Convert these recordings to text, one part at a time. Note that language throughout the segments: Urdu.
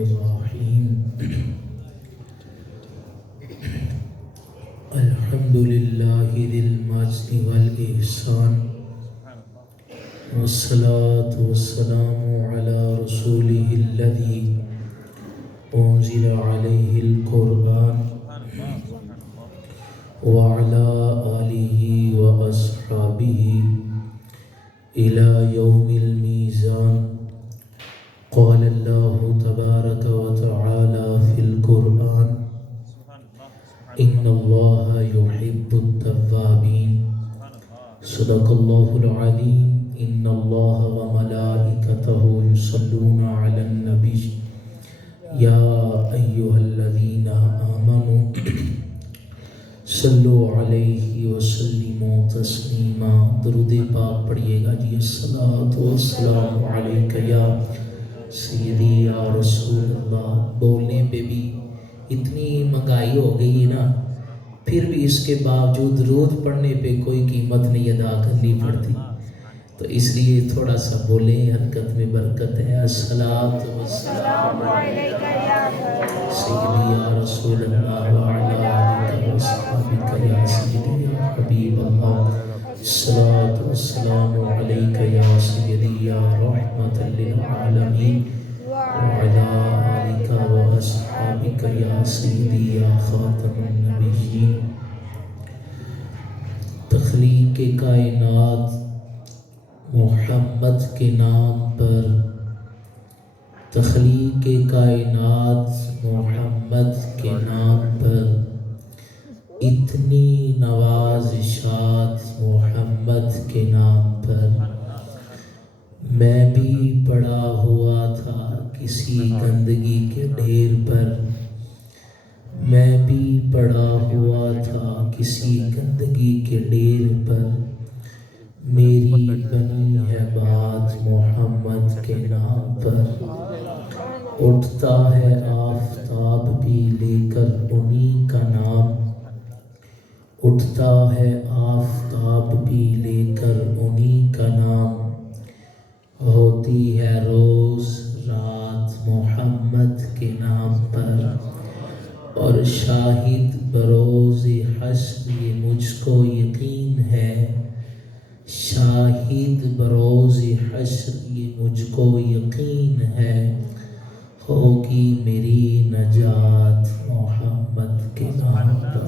الرحیم الحمد للہ ذی المجد والإحسان والصلاة والسلام علی رسولہ الذی انزل علیہ القرآن وعلى آلہ وأصحابہ إلى يوم الميزان قال الله تبارك وتعالى في القرآن إن الله يحب التوابين صدق الله العظيم إن الله وملائكته يصلون على النبي يا أيها الذين آمنوا صلو علیہ وسلموا تسلیما. درود پاک پڑھیے گا جی. الصلاۃ والسلام علیک یا سیدی یا رسول اللہ. بولنے پہ بھی اتنی مہنگائی ہو گئی ہے نا، پھر بھی اس کے باوجود درود پڑھنے پہ کوئی قیمت نہیں ادا کرنی پڑتی، تو اس لیے تھوڑا سا بولیں، حرکت میں برکت ہے. الصلاۃ والسلام علیک یا سیدی یا رسول اللہ وعلی آلہ وصحبہ یا سیدی یا حبیب اللہ. الصلاۃ والسلام علیک یا سیدی یا رحمۃ للعالمین وعلی آلہ وصحبہ یا سیدی یا خاتم النبیین. تخلیق کائنات محمد کے نام پر، تخلیق کائنات محمد کے نام پر، اتنی نوازشات محمد کے نام پر. میں بھی پڑا ہوا تھا کسی گندگی کے ڈھیر پر، میں بھی پڑا ہوا تھا کسی گندگی کے ڈھیر پر. میری بنی ہے بات محمد کے نام پر. اٹھتا ہے آفتاب بھی لے کر انہی کا نام، اٹھتا ہے آفتاب بھی لے کر انہی کا نام. ہوتی ہے روز رات محمد کے نام پر، اور شاہد بروز حشر یہ مجھ کو یقین ہے، شاہد بروز حشر یہ مجھ کو یقین ہے. ہوگی میری نجات محمد کے نام پر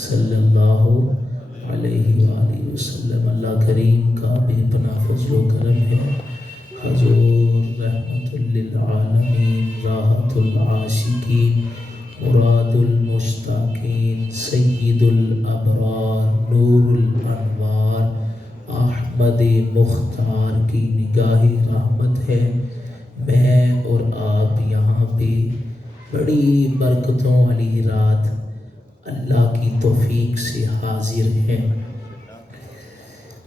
صلی اللہ علیہ وآلہ وسلم. اللہ کریم کا بے پناہ فضل و کرم ہے. حضور رحمت للعالمین، راحت العاشقین، مراد المشتاقین، سید الابرار، نور الانوار، احمد مختار کی نگاہ رحمت ہے. میں اور آپ یہاں پہ بڑی برکتوں والی رات اللہ کی توفیق سے حاضر ہیں.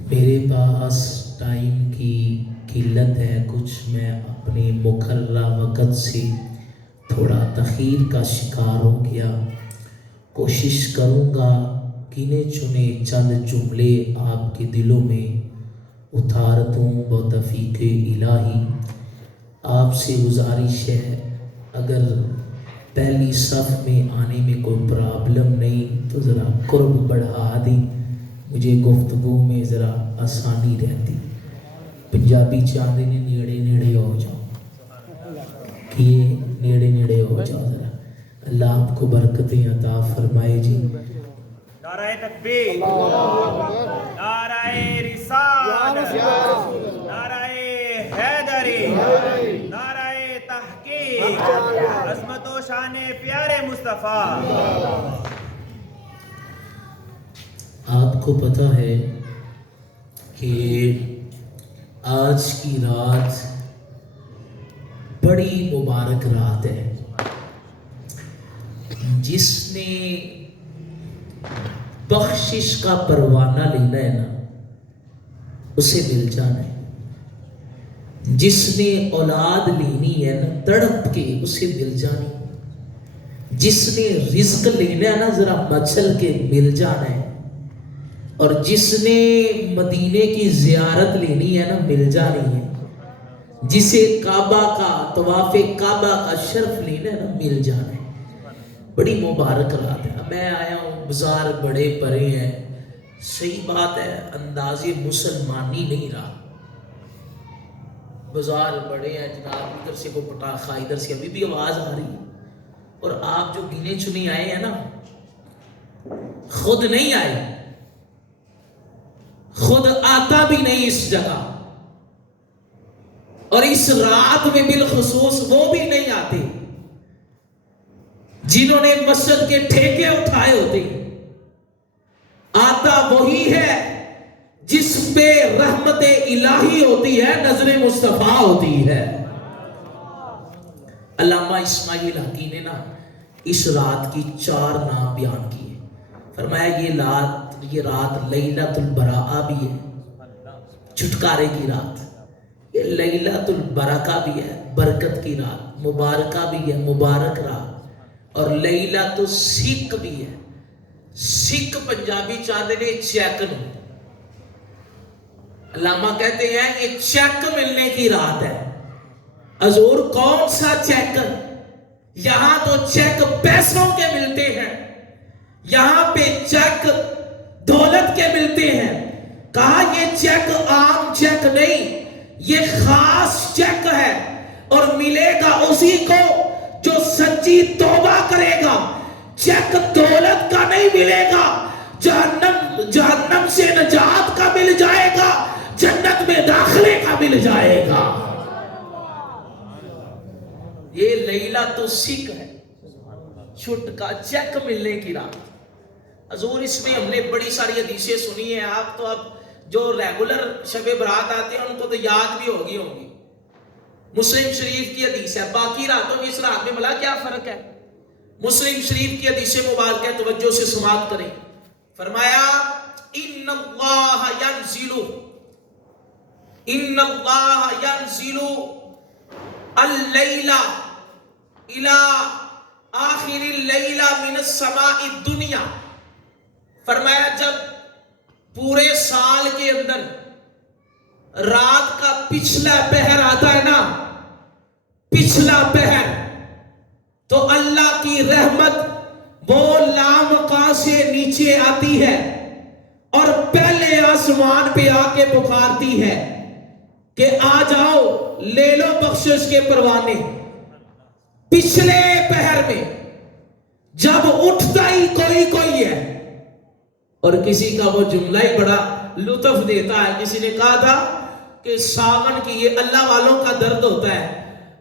میرے پاس ٹائم کی قلت ہے، کچھ میں اپنے مقررہ وقت سے تھوڑا تاخیر کا شکار ہو گیا. کوشش کروں گا گنے چنے چند جملے آپ کے دلوں میں اتار دوں بتوفیق الہی. آپ سے گزارش ہے، اگر پہلی صف میں آنے میں کوئی پرابلم نہیں تو ذرا قرب بڑھا دیں، مجھے گفتگو میں ذرا آسانی رہتی. پنجابی چاہتے ہیں نیڑے نیڑے ہو جاؤ، کہ نیڑے نیڑے ہو جاؤ ذرا. اللہ آپ کو برکتیں عطا فرمائے جی. نعرہ تکبیر، نعرہ رسالت، نعرہ حیدری، نعرہ تحقیق، عظمت و شان پیارے مصطفیٰ. آپ کو پتہ ہے کہ آج کی رات بڑی مبارک رات ہے. جس نے بخشش کا پروانہ لینا ہے نا، اسے مل جانا ہے. جس نے اولاد لینی ہے نا تڑپ کے، اسے مل جانی. جس نے رزق لینا ہے نا ذرا مچل کے مل جانا ہے. اور جس نے مدینے کی زیارت لینی ہے نا مل جانی ہے. جسے کعبہ کا طواف کعبہ کا شرف لینا ہے نا مل جانا ہے. بڑی مبارک رات ہے. میں آیا ہوں بازار بڑے پرے ہیں, صحیح بات ہے, انداز مسلمانی نہیں رہا. بازار بڑے ہیں جناب, ادھر سے کو پٹاخہ, ادھر سے ابھی بھی آواز آ رہی ہے. اور آپ جو گنے چنے آئے ہیں نا, خود نہیں آئے, خود آتا بھی نہیں اس جگہ, اور اس رات میں بالخصوص وہ بھی نہیں آتے جنہوں نے مسجد کے ٹھیکے اٹھائے ہوتے. آتا وہی ہے جس پہ رحمت الہی ہوتی ہے, نظر مصطفیٰ ہوتی ہے. علامہ اسماعیل حقی نے نا اس رات کی 4 نام بیان کیے. فرمایا یہ رات لیلۃ البراء بھی ہے, چھٹکارے کی رات. یہ لیلۃ البرکہ بھی ہے, برکت کی رات. مبارکہ بھی ہے, مبارک رات. اور لیلۃ السک بھی ہے. سکھ پنجابی چاہتے نے چیک نو. علامہ کہتے ہیں یہ چیک ملنے کی رات ہے. حضور کون سا چیک؟ یہاں تو چیک پیسوں کے ملتے ہیں, یہاں پہ چیک دولت کے ملتے ہیں. کہا یہ چیک عام چیک نہیں, یہ خاص چیک ہے, اور ملے گا اسی کو جو سچی توبہ کرے گا. چیک دولت کا نہیں ملے گا, جہنم سے نجات کا مل جائے گا, جنت میں داخلے کا مل جائے گا. یہ لیلۃ السک ہے, چھٹکا چیک ملنے کی رات. حضور اس میں ہم نے بڑی ساری حدیثیں سنی ہیں. آپ تو اب جو ریگولر شب برات آتے ہیں ان کو تو یاد بھی ہوگی. مسلم شریف کی حدیث ہے. باقی راتوں میں اس رات میں بھلا کیا فرق ہے؟ مسلم شریف کی حدیث مبارک ہے, توجہ سے سماعت کریں. فرمایا ان اللہ ینزل اللیلہ الى آخر اللیلہ من السماء الدنیا. فرمایا جب پورے سال کے اندر رات کا پچھلا پہر آتا ہے نا, پچھلا پہر, تو اللہ کی رحمت وہ لامکاں سے نیچے آتی ہے اور پہلے آسمان پہ آ کے پکارتی ہے کہ آ جاؤ لے لو بخشش کے پروانے. پچھلے پہر میں جب اٹھتا ہی کوئی ہے, اور کسی کا وہ جملہ ہی بڑا لطف دیتا ہے. کسی نے کہا تھا کہ ساون کی یہ اللہ والوں کا درد ہوتا ہے,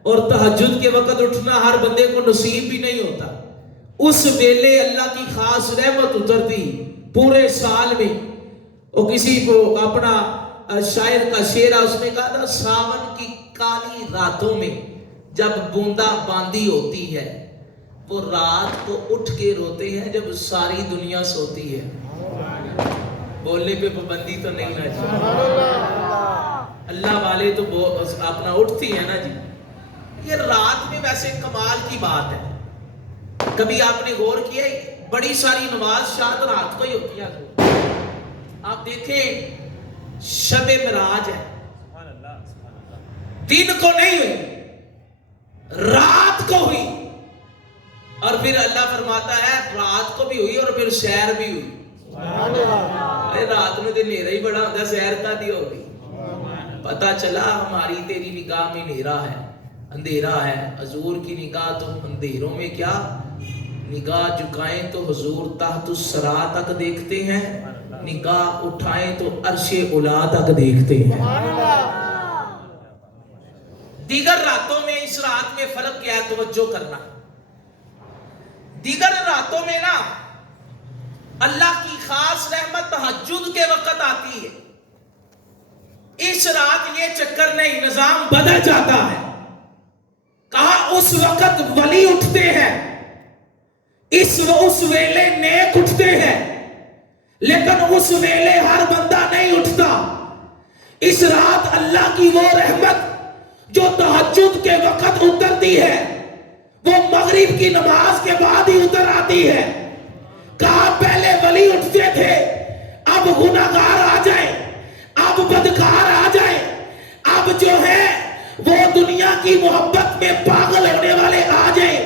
اور تہجد کے وقت اٹھنا ہر بندے کو نصیب بھی نہیں ہوتا. اس ویلے اللہ کی خاص رحمت اترتی پورے سال میں. اور کسی کو اپنا شاعر کا شعر ہے, اس نے کہا تھا ساون کی کالی راتوں میں جب بوندا باندی ہوتی ہے, وہ رات کو اٹھ کے روتے ہیں جب ساری دنیا سوتی ہے. بولنے پہ پابندی تو نہیں نا جی, اللہ والے تو اپنا اٹھتی ہے نا جی. یہ رات میں ویسے کمال کی بات ہے. کبھی آپ نے غور کیا بڑی ساری نماز شاید رات کو ہی ہوتی ہے. آپ دیکھیں شب معراج ہے, دن کو نہیں ہوئی, رات کو ہوئی. اور پھر اللہ فرماتا ہے رات کو بھی ہوئی اور پھر سحر بھی ہوئی. رات میں تو نیرا ہی بڑا ہوتا ہے, سحر کا دی ہوگی. پتا چلا ہماری تیری نگاہ میں نیرا ہے, اندھیرا ہے. حضور کی نگاہ تو اندھیروں میں کیا, نگاہ جھکائیں تو حضور تحت الثری تک دیکھتے ہیں, نگاہ اٹھائیں تو عرش اولا تک دیکھتے ہیں. دیگر راتوں میں اس رات میں فرق کیا ہے, توجہ کرنا. دیگر راتوں میں نا اللہ کی خاص رحمت تہجد کے وقت آتی ہے. اس رات یہ چکر نہیں, نظام بدل جاتا ہے. کہا اس وقت ولی اٹھتے ہیں, اس ویلے نیک اٹھتے ہیں, لیکن اس ویلے ہر بندہ نہیں اٹھتا. اس رات اللہ کی وہ رحمت جو تہجد کے وقت اترتی ہے وہ مغرب کی نماز کے بعد ہی اتر آتی ہے. کہا پہلے ولی اٹھتے تھے, اب گناہگار آ جائیں, اب بدکار آ جائیں, اب جو ہے وہ دنیا کی محبت میں پاگل ہونے والے آ جائیں،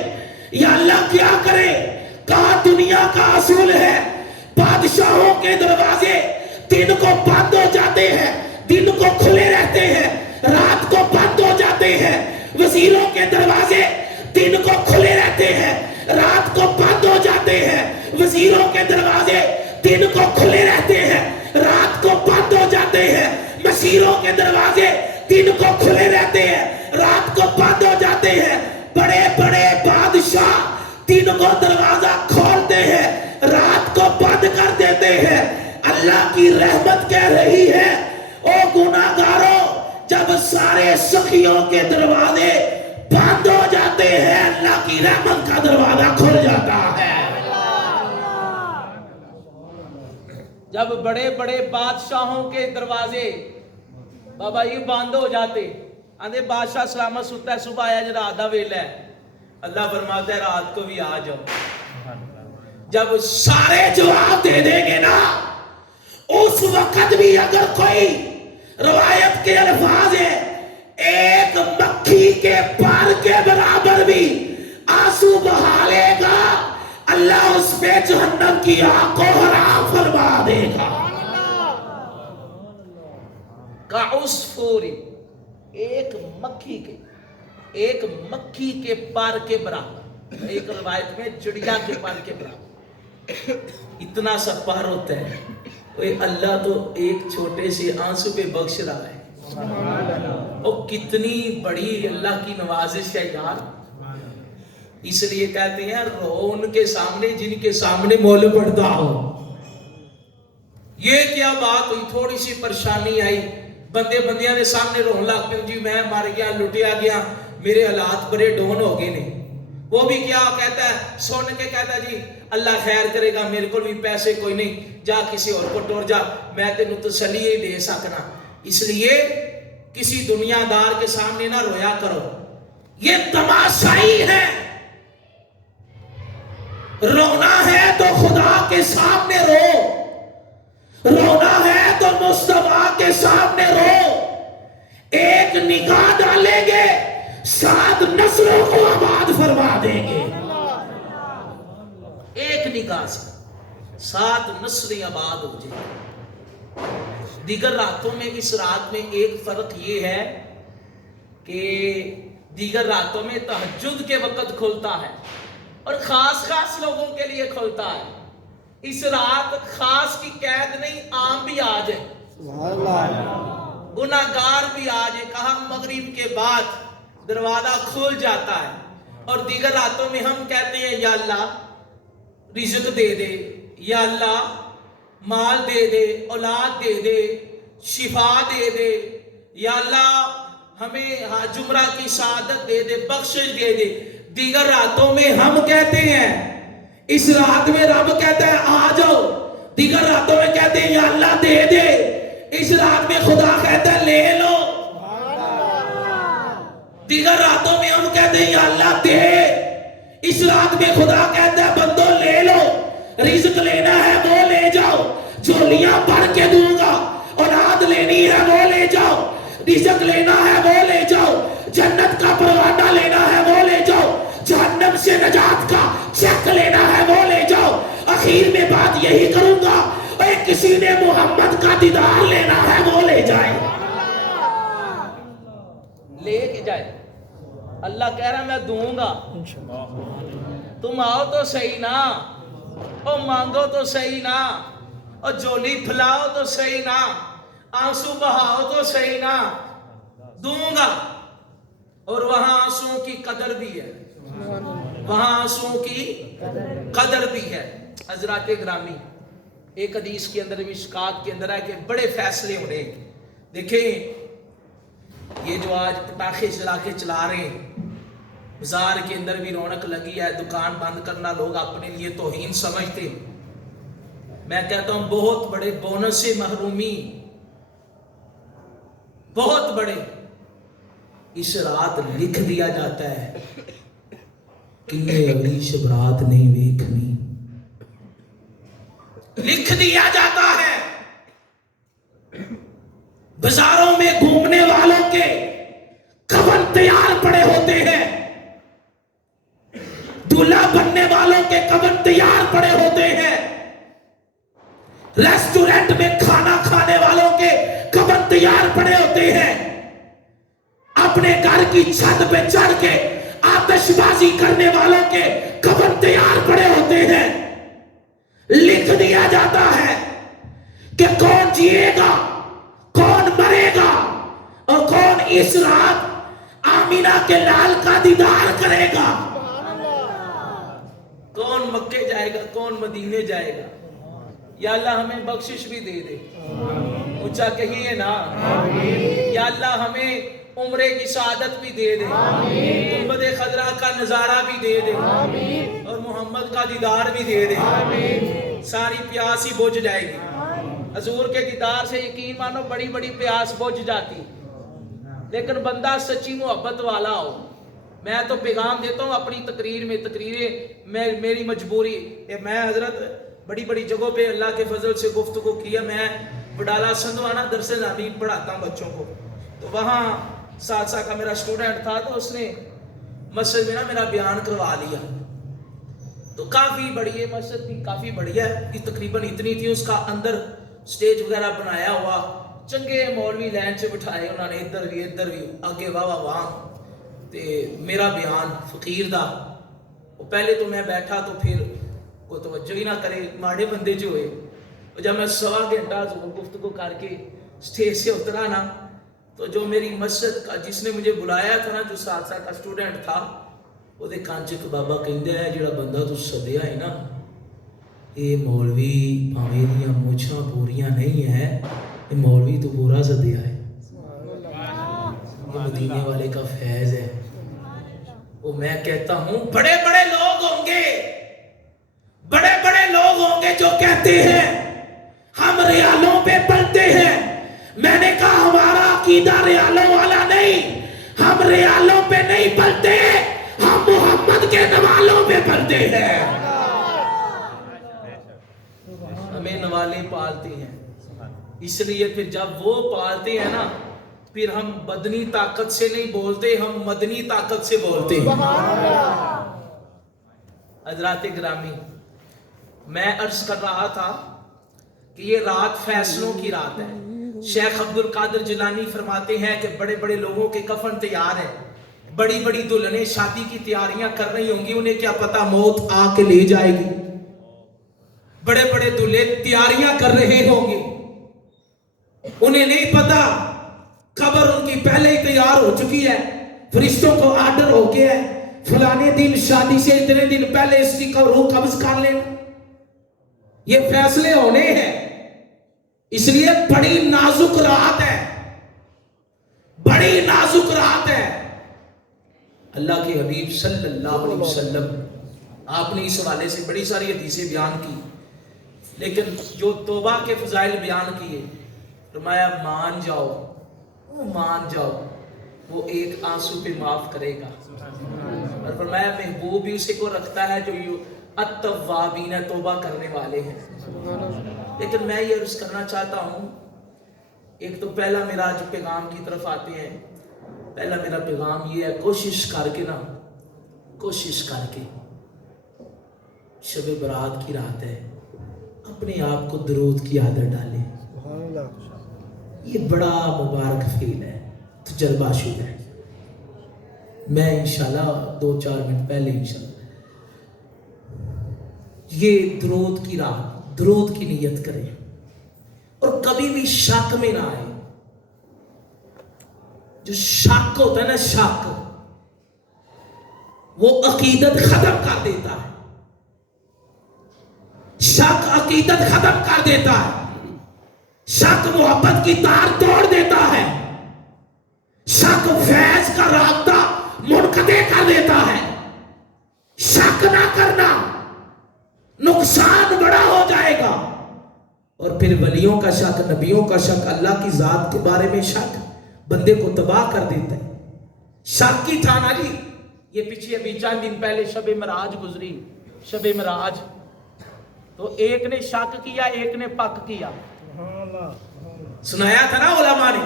یا اللہ کیا کرے؟ کہا دنیا کا اصول ہے بادشاہوں کے دروازے دن کو بند ہو جاتے ہیں، دن کو کھلے رہتے ہیں، رات کو بند ہو جاتے ہیں۔ وزیروں کے دروازے دن کو کھلے رہتے ہیں، رات کو بند ہو جاتے ہیں۔ وزیروں کے دروازے دن کو کھلے رہتے ہیں، رات کو بند ہو جاتے ہیں۔ مشیروں کے دروازے دن کو کھلے رہتے ہیں، رات کو بند ہو جاتے ہیں۔ بڑے بڑے بادشاہ دن کو دروازہ کھولتے ہیں، رات کو بند کر دیتے ہیں۔ اللہ کی رحمت کہہ رہی ہے او گناہگاروں، جب سارے سخیوں کے دروازے بند ہو جاتے ہیں، اللہ کی رحمت کا دروازہ کھل جاتا ہے۔ جب بڑے بڑے بادشاہوں کے دروازے بابا یہ بند ہو جاتے، آندے بادشاہ سلامت ستا ہے، صبح آیا جب آدھا ویلا ہے، اللہ فرماتا ہے رات کو بھی آ جاؤ۔ جب سارے جواب دے دیں گے نا، اس وقت بھی اگر کوئی روایت کے الفاظ ہیں ایک مکھی کے پر کے برابر بھی آنسو بہا لے گا، اللہ اس پہ جہنم کی آگ کو حرام فرما دے گا۔ کعصفور، ایک مکھی کے پر کے برابر، ایک روایت میں چڑیا کے پر کے برابر اتنا سا پر ہوتا ہے۔ اللہ تو ایک چھوٹے سے آنسو پہ بخش رہا ہے، اور کتنی بڑی اللہ کی نوازش ہے یار۔ اس لیے کہتے ہیں رو ان کے سامنے جن کے سامنے مول پڑتا ہو۔ یہ کیا بات ہوئی، تھوڑی سی پریشانی آئی، بندیاں نے سامنے رون لگ پے، جی میں مر گیا، لٹیا گیا، میرے حالات بڑے ڈون ہو گئے نے۔ وہ بھی کیا کہتا ہے، سن کے کہتا ہے جی اللہ خیر کرے گا، میرے کو بھی پیسے کوئی نہیں، جا کسی اور کو ٹور جا، میں تینوں تسلی ہی دے سکنا۔ اس لیے کسی دنیا دار کے سامنے نہ رویا کرو، یہ تماشائی ہے۔ رونا ہے تو خدا کے سامنے رو، رونا ہے تو مصطفیٰ کے سامنے رو۔ ایک نگاہ ڈالیں گے 7 نسلوں کو آباد فرما دیں گے۔ ایک نگاہ سے 7 نسلیں آباد ہو جائیں۔ دیگر راتوں میں اس رات میں ایک فرق یہ ہے کہ دیگر راتوں میں تہجد کے وقت کھلتا ہے اور خاص لوگوں کے لیے کھلتا ہے۔ اس رات خاص کی قید نہیں، عام بھی آ جائے، گناہگار بھی آ جائے۔ کہا مغرب کے بعد دروازہ کھل جاتا ہے، اور دیگر راتوں میں ہم کہتے ہیں یا اللہ رزق دے دے، یا اللہ مال دے دے، اولاد دے دے، شفا دے دے، یا اللہ ہمیں جمرہ کی سعادت دے دے، بخشش دے دے۔ دیگر راتوں میں ہم کہتے ہیں، اس رات میں رب کہتا ہے آ جاؤ، دیگر راتوں میں کہتے ہیں یا اللہ دے دے، اس رات میں خدا کہتا ہے لے لو۔ دیگر راتوں میں ہم کہتے ہیں یا اللہ دے، اس رات میں خدا کہتا ہے بندو لے لو، رزق لینا ہے وہ لے جاؤ، جھولیاں بھر کے دوں گا، اولاد لینی ہے وہ لے جاؤ، رزق لینا ہے وہ لے جاؤ، جنت کا پروانہ لینا ہے وہ لے جاؤ، جہنم سے نجات کا چیک لینا ہے وہ لے جاؤ۔ اخیر میں بات یہی کروں گا، اے کسی نے محمد کا دیدار لینا ہے وہ لے جائے، لے کے جائے۔ اللہ کہہ رہا میں دوں گا، تم آؤ تو صحیح نا، اور مانگو تو صحیح نا، اور جولی پھلاؤ تو صحیح نا، آنسو بہاؤ تو صحیح نا، دوں گا۔ اور وہاں آنسوں کی قدر بھی ہے، وہاں آنسوں کی قدر بھی ہے۔ حضرات گرامی، ایک حدیث کے اندر مشکات کے اندر ہے کہ بڑے فیصلے ہونے۔ دیکھیں یہ جو آج پٹاخے چلا کے چلا رہے ہیں، بازار کے اندر بھی رونق لگی ہے، دکان بند کرنا لوگ اپنے لیے توہین سمجھتے، میں کہتا ہوں بہت بڑے بونس سے محرومی، بہت بڑے۔ اس رات لکھ دیا جاتا ہے کہ یہ اگلی شب رات نہیں ویکھنی، لکھ دیا جاتا ہے۔ بازاروں میں گھومنے والوں کے کفن تیار والوں کے کفن تیار پڑے ہوتے ہیں، ریسٹورنٹ میں کھانا کھانے والوں کے کفن تیار پڑے ہوتے ہیں، اپنے گھر کی چھت پہ چڑھ کے آتش بازی کرنے والوں کے کفن تیار پڑے ہوتے ہیں۔ لکھ دیا جاتا ہے کہ کون جیے گا، کون مرے گا، اور کون اس رات آمینہ کے لال کا دیدار کرے گا، کون مکے جائے گا، کون مدینے جائے گا۔ یا اللہ ہمیں بخشش بھی دے دے، اونچا کہیے نا، یا اللہ ہمیں عمرے کی سعادت بھی دے دے، گنبد خضرا کا نظارہ بھی دے دے، اور محمد کا دیدار بھی دے دے، ساری پیاس ہی بجھ جائے گی۔ حضور کے دیدار سے یقین مانو بڑی بڑی پیاس بجھ جاتی، لیکن بندہ سچی محبت والا ہو۔ میں تو پیغام دیتا ہوں اپنی تقریریں میری مجبوری، میں حضرت بڑی بڑی جگہوں پہ اللہ کے فضل سے گفتگو کیا۔ میں وڈالہ سندھوانا درس نبی پڑھاتا ہوں بچوں کو، تو وہاں ساتھ کا میرا اسٹوڈنٹ تھا، تو اس نے مسجد میں میرا بیان کروا لیا۔ تو کافی بڑی ہے مسجد بھی، کافی بڑھیا ہے، تقریباً اتنی تھی، اس کا اندر سٹیج وغیرہ بنایا ہوا، چنگے مولوی لائن سے بٹھائے انہوں نے، ادھر بھی آگے واہ تے میرا بیان فقیر دا۔ پہلے تو میں بیٹھا تو پھر کوئی توجہ ہی نہ کرے، ماڑے بندے جو ہوئے۔ جب میں 1.25 گھنٹہ گفتگو کر کے سٹیج سے اترا نا، تو جو میری مسجد کا جس نے مجھے بلایا تھا نا، جو ساتھ کا اسٹوڈنٹ تھا، وہ دے کانچ ایک بابا کہندے ہے جڑا بندہ تو سدیا ہے نا، یہ مولوی پاویں دیاں موچھاں پوریاں نہیں ہے، یہ مولوی تو پورا سدیا ہے، یہ مدینے والے کا فیض ہے۔ وہ میں کہتا ہوں بڑے بڑے لوگ ہوں گے، بڑے بڑے لوگ ہوں گے جو کہتے ہیں ہم ریالوں پہ پلتے ہیں۔ میں نے کہا ہمارا عقیدہ ریالوں والا نہیں، ہم ریالوں پہ نہیں پلتے، ہم محمد کے نوالوں پہ پلتے ہیں۔ ہمیں نوالے پالتے ہیں، اس لیے پھر جب وہ پالتے ہیں نا، پھر ہم بدنی طاقت سے نہیں بولتے، ہم مدنی طاقت سے بولتے ہیں۔ حضرات گرامی، میں عرض کر رہا تھا کہ یہ رات فیصلوں کی رات ہے۔ شیخ عبد القادر جیلانی فرماتے ہیں کہ بڑے بڑے لوگوں کے کفن تیار ہیں، بڑی بڑی دلہنیں شادی کی تیاریاں کر رہی ہوں گی، انہیں کیا پتا موت آ کے لے جائے گی۔ بڑے بڑے دلہے تیاریاں کر رہے ہوں گے، انہیں نہیں پتا قبر ان کی پہلے ہی تیار ہو چکی ہے، فرشتوں کو آرڈر ہو گیا ہے فلانے دن شادی سے اتنے دن پہلے اس کی روح قبض کر لینا۔ یہ فیصلے ہونے ہیں، اس لیے بڑی نازک رات ہے، بڑی نازک رات ہے۔ اللہ کے حبیب صلی اللہ علیہ وسلم، آپ نے اس حوالے سے بڑی ساری حدیثیں بیان کی، لیکن جو توبہ کے فضائل بیان کیے، فرمایا مان جاؤ، مان جاؤ، وہ ایک آنسو پہ معاف کرے گا، اور فرمایا محبوب بھی اسے کو رکھتا ہے جو التوابین توبہ کرنے والے ہیں۔ لیکن میں یہ عرض کرنا چاہتا ہوں، ایک تو پہلا میرا جو پیغام کی طرف آتے ہیں، پہلا میرا پیغام یہ ہے، کوشش کر کے نا، کوشش کر کے شب برات کی رات ہے، اپنے آپ کو درود کی عادت ڈالیں۔ یہ بڑا مبارک فیل ہے، تجربہ شدہ ہے۔ میں انشاءاللہ 2-4 منٹ پہلے انشاءاللہ یہ درود کی رات، درود کی نیت کریں، اور کبھی بھی شک میں نہ آئے۔ جو شک ہوتا ہے نا، شک وہ عقیدت ختم کر دیتا ہے، شک عقیدت ختم کر دیتا ہے، شک محبت کی تار توڑ دیتا ہے، شک فیض کا رابطہ منقطع کر دیتا ہے۔ شک نہ کرنا، نقصان بڑا ہو جائے گا۔ اور پھر ولیوں کا شک، نبیوں کا شک، اللہ کی ذات کے بارے میں شک بندے کو تباہ کر دیتا ہے۔ شک کی تھا نا جی، یہ پیچھے ابھی چند دن پہلے شب معراج گزری، شب معراج، تو ایک نے شک کیا، ایک نے پک کیا۔ سنایا تھا نا علماء نے،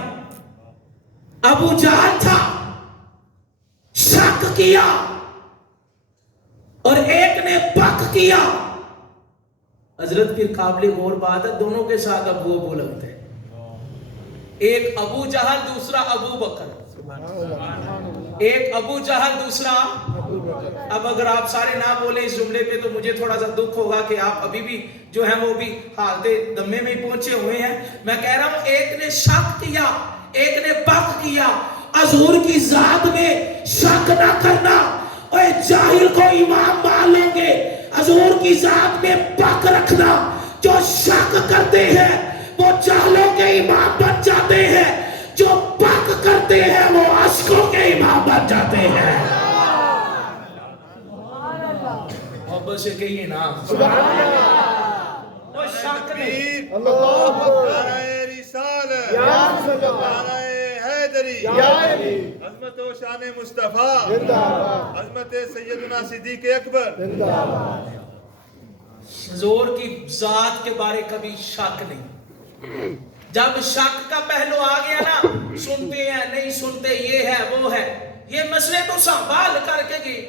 ابو جہل تھا، شک کیا، اور ایک نے پک کیا. حضرت پھر قابل غور بات ہے, دونوں کے ساتھ ابو ابو لگتے ہیں, ایک ابو جہل دوسرا ابو بکر, ایک ابو جہل دوسرا. اب اگر آپ سارے نہ بولیں اس جملے پہ تو مجھے تھوڑا سا دکھ ہوگا کہ آپ ابھی بھی جو ہیں وہ بھی حالت دمے میں پہنچے ہوئے ہیں. میں کہہ رہا ہوں ایک نے شک کیا, ایک نے پک کیا. حضور کی ذات میں شک نہ کرنا, اے جاہل کو امام مان لیں گے. حضور کی ذات میں پک رکھنا. جو شک کرتے ہیں وہ جاہلوں کے امام بن جاتے ہیں, جو پک کرتے ہیں وہ عاشقوں کے امام بن جاتے ہیں. محبت سے کہیے نا سبحان اللہ. وہ شک نہیں. اللہ نعرہ رسالت, نعرہ حیدری, عظمت و شان مصطفیٰ, عظمت سیدنا صدیق اکبر. حضور کی ذات کے بارے کبھی شک نہیں. جب شک کا پہلو آ گیا نا, سنتے ہیں نہیں سنتے, یہ ہے وہ ہے, یہ مسئلے تو سنبھال کر کے گئے.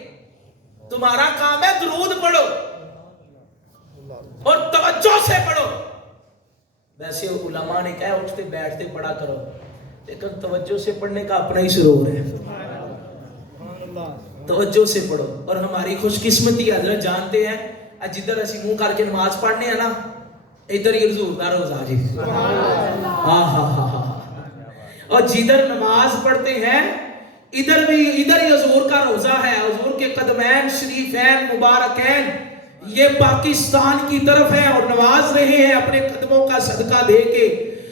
تمہارا کام ہے درود پڑھو اور توجہ سے پڑھو. ویسے علماء نے کہا اٹھتے بیٹھتے پڑھا کرو, لیکن توجہ سے پڑھنے کا اپنا ہی سرور ہے. توجہ سے پڑھو. اور ہماری خوش قسمتی حضرت جانتے ہیں, جدھر اسی منہ کر کے نماز پڑھنے ہیں نا, ادھر ہی حضور کا روزہ جی. اور جدھر نماز پڑھتے ہیں ادھر ہی حضور کا روزہ ہے. حضور کے قدمین شریفین مبارکین یہ پاکستان کی طرف ہے اور نواز رہے ہیں اپنے قدموں کا صدقہ دے کے,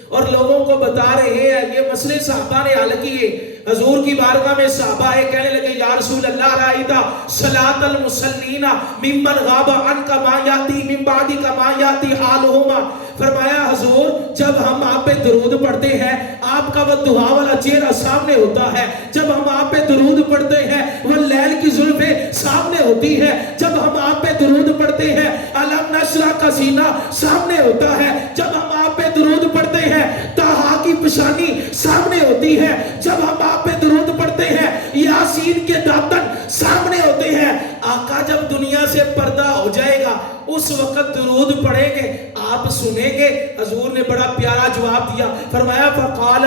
اور لوگوں کو بتا رہے ہیں. یہ مسئلے صحابہ نے حل کیے. حضور کی بارگاہ میں صحابہ کہنے لگے یا رسول اللہ رائدہ صلاۃ المصلین ممن غاب عنک ما یاتی من بعد ما یاتی حالہما. فرمایا حضور جب ہم آپ پہ درود پڑھتے ہیں آپ کا وہ دعا والا چہرہ سامنے ہوتا ہے, جب ہم آپ پہ درود پڑھتے ہیں وہ لیل کی زلفیں سامنے ہوتی ہے, جب ہم آپ پہ درود پڑھتے ہیں علم نشرح کا سینہ سامنے ہوتا ہے, جب ہم آپ پہ درود پڑھتے ہیں طٰہٰ کی پیشانی سامنے ہوتی ہے, جب ہم آپ پہ درود پڑھتے ہیں یاسین کے داتن سامنے ہوتے ہیں. آقا جب دنیا سے پردہ ہو جائے گا اس وقت درود پڑھیں گے, آپ سنیں گے. حضور نے بڑا پیارا جواب دیا, فرمایا فقال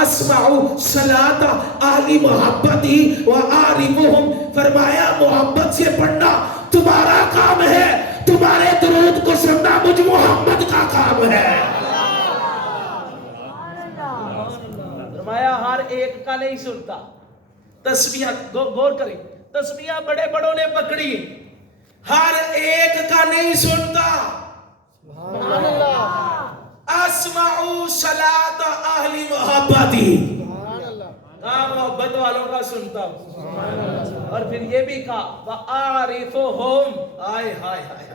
اسمع صلاۃ اہل محبتی واعرفهم. فرمایا محبت سے پڑھنا تمہارا کام ہے, تمہارے درود کو سننا مجھ محمد کا کام ہے. فرمایا ہر ایک کا نہیں سنتا. تسبیح غور کریں, تسبیح بڑے بڑوں نے پکڑی, ہر ایک کا نہیں سنتا. سبحان اللہ. اسمعوا صلاۃ اہل محبتی, ہاں محبت والوں کا سنتا ہوں. اور پھر یہ بھی کہا وَأَعْرِفُهُمْ. آئے ہائے ہائے.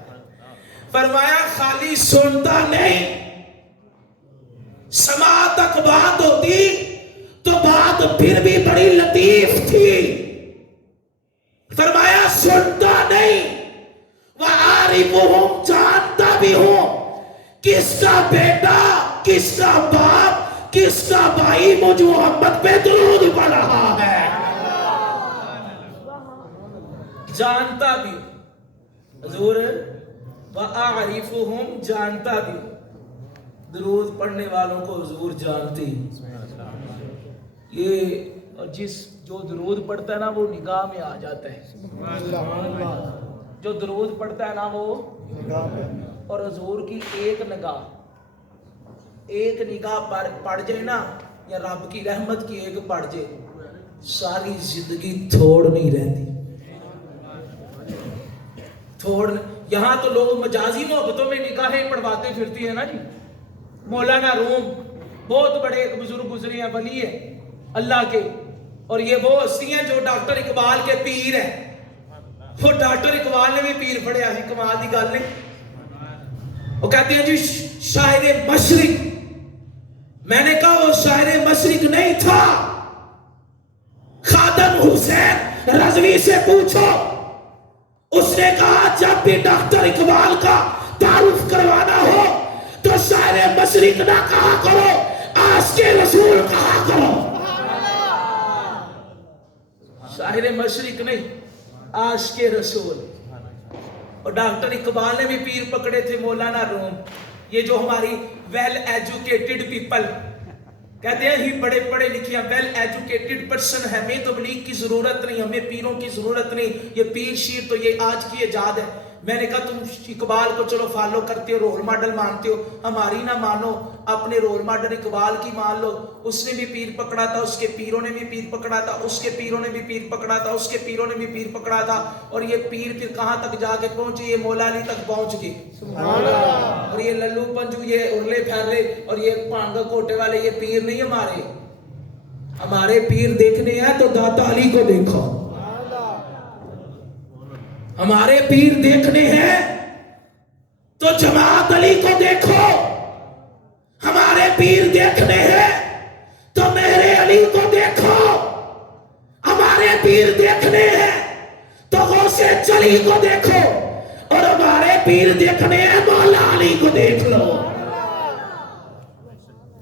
فرمایا خالی سنتا نہیں, سماع تک بات ہوتی تو بات پھر بھی بڑی لطیف تھی. فرمایا سنتا نہیں, وَعَارِفُهُمْ جانتا بھی ہوں کس کا بیٹا کس کا باپ کس کا بھائی مجھ محمد پہ درود پڑھ رہا ہے. جانتا بھی حضور وَأَعْرِفُهُمْ جانتا بھی, درود پڑھنے والوں کو حضور جانتی. یہ اور جس جو درود پڑھتا ہے نا وہ نگاہ میں آ جاتا ہے, جو درود پڑھتا ہے نا وہ. اور حضور کی ایک نگاہ پر پڑ جائے نا, یا رب کی رحمت کی ایک پڑ جائے, ساری زندگی تھوڑ نہیں رہتی. تھوڑ یہاں تو لوگ مجازی محبتوں میں نگاہیں پڑھواتے پھرتی ہیں نا جی. مولانا روم بہت بڑے ایک بزرگ گزرے ہیں, ولی ہیں اللہ کے, اور یہ وہ ہستی ہیں جو ڈاکٹر اقبال کے پیر ہیں. وہ ڈاکٹر اقبال نے بھی پیر پڑھیا سی, کمال دی گل نہیں. وہ کہتے ہیں جی شاعر مشرق. میں نے کہا وہ شاعر مشرق نہیں تھا, خادم حسین رضوی سے پوچھو. اس نے کہا جب بھی ڈاکٹر اقبال کا تعارف کروانا ہو تو شاعر مشرق نہ کہا کرو, عاشق رسول کہا کرو. شاعر مشرق نہیں, عاشق رسول. اور ڈاکٹر اقبال نے بھی پیر پکڑے تھے مولانا روم. یہ جو ہماری ویل ایجوکیٹڈ پیپل کہتے ہیں ہی بڑے پڑھے لکھے ہیں, ویل ایجوکیٹڈ پرسن ہے, ہمیں تبلیغ کی ضرورت نہیں, ہمیں پیروں کی ضرورت نہیں, یہ پیر شیر تو یہ آج کی ایجاد ہے. میں نے کہا تم اقبال کو چلو فالو کرتے ہو, رول ماڈل مانتے ہو, ہماری نہ مانو, اپنے رول ماڈل اقبال کی مان لو. اس نے بھی پیر پکڑا تھا, اس کے پیروں نے بھی پیر پکڑا تھا, اس کے پیروں نے بھی پیر پکڑا تھا, اس کے پیروں نے بھی پیر پکڑا تھا, اور یہ پیر پھر کہاں تک جا کے پہنچے, یہ مولا علی تک پہنچ گئے. اور یہ للو پنجو, یہ ارلے پھیرلے اور یہ پانگا کوٹے والے, یہ پیر نہیں ہمارے. ہمارے پیر دیکھنے ہیں تو داتا علی کو دیکھو, ہمارے پیر دیکھنے ہیں تو جماعت علی کو دیکھو, ہمارے پیر دیکھنے ہیں تو مہر علی کو دیکھو, ہمارے پیر دیکھنے ہیں تو غوث چلی کو دیکھو, اور ہمارے پیر دیکھنے ہیں مولا علی کو دیکھ لو.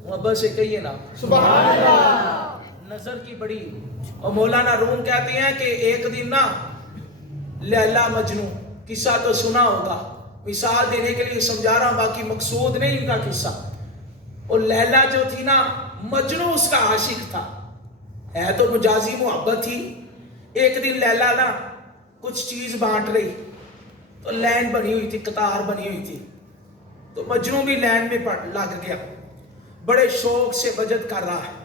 محبت سے کہیے نا سبحان اللہ. نظر کی بڑی. اور مولانا روم کہتے ہیں کہ ایک دن نا لیلا مجنو قصہ تو سنا ہوگا, مثال دینے کے لیے سمجھا رہا ہوں, باقی مقصود نہیں ان کا قصہ. اور لیلا جو تھی نا, مجنو اس کا عاشق تھا, ہے تو مجازی محبت تھی. ایک دن لیلا نا کچھ چیز بانٹ رہی, تو لائن بنی ہوئی تھی, قطار بنی ہوئی تھی, تو مجنو بھی لائن میں لگ گیا, بڑے شوق سے بجت کر رہا ہے.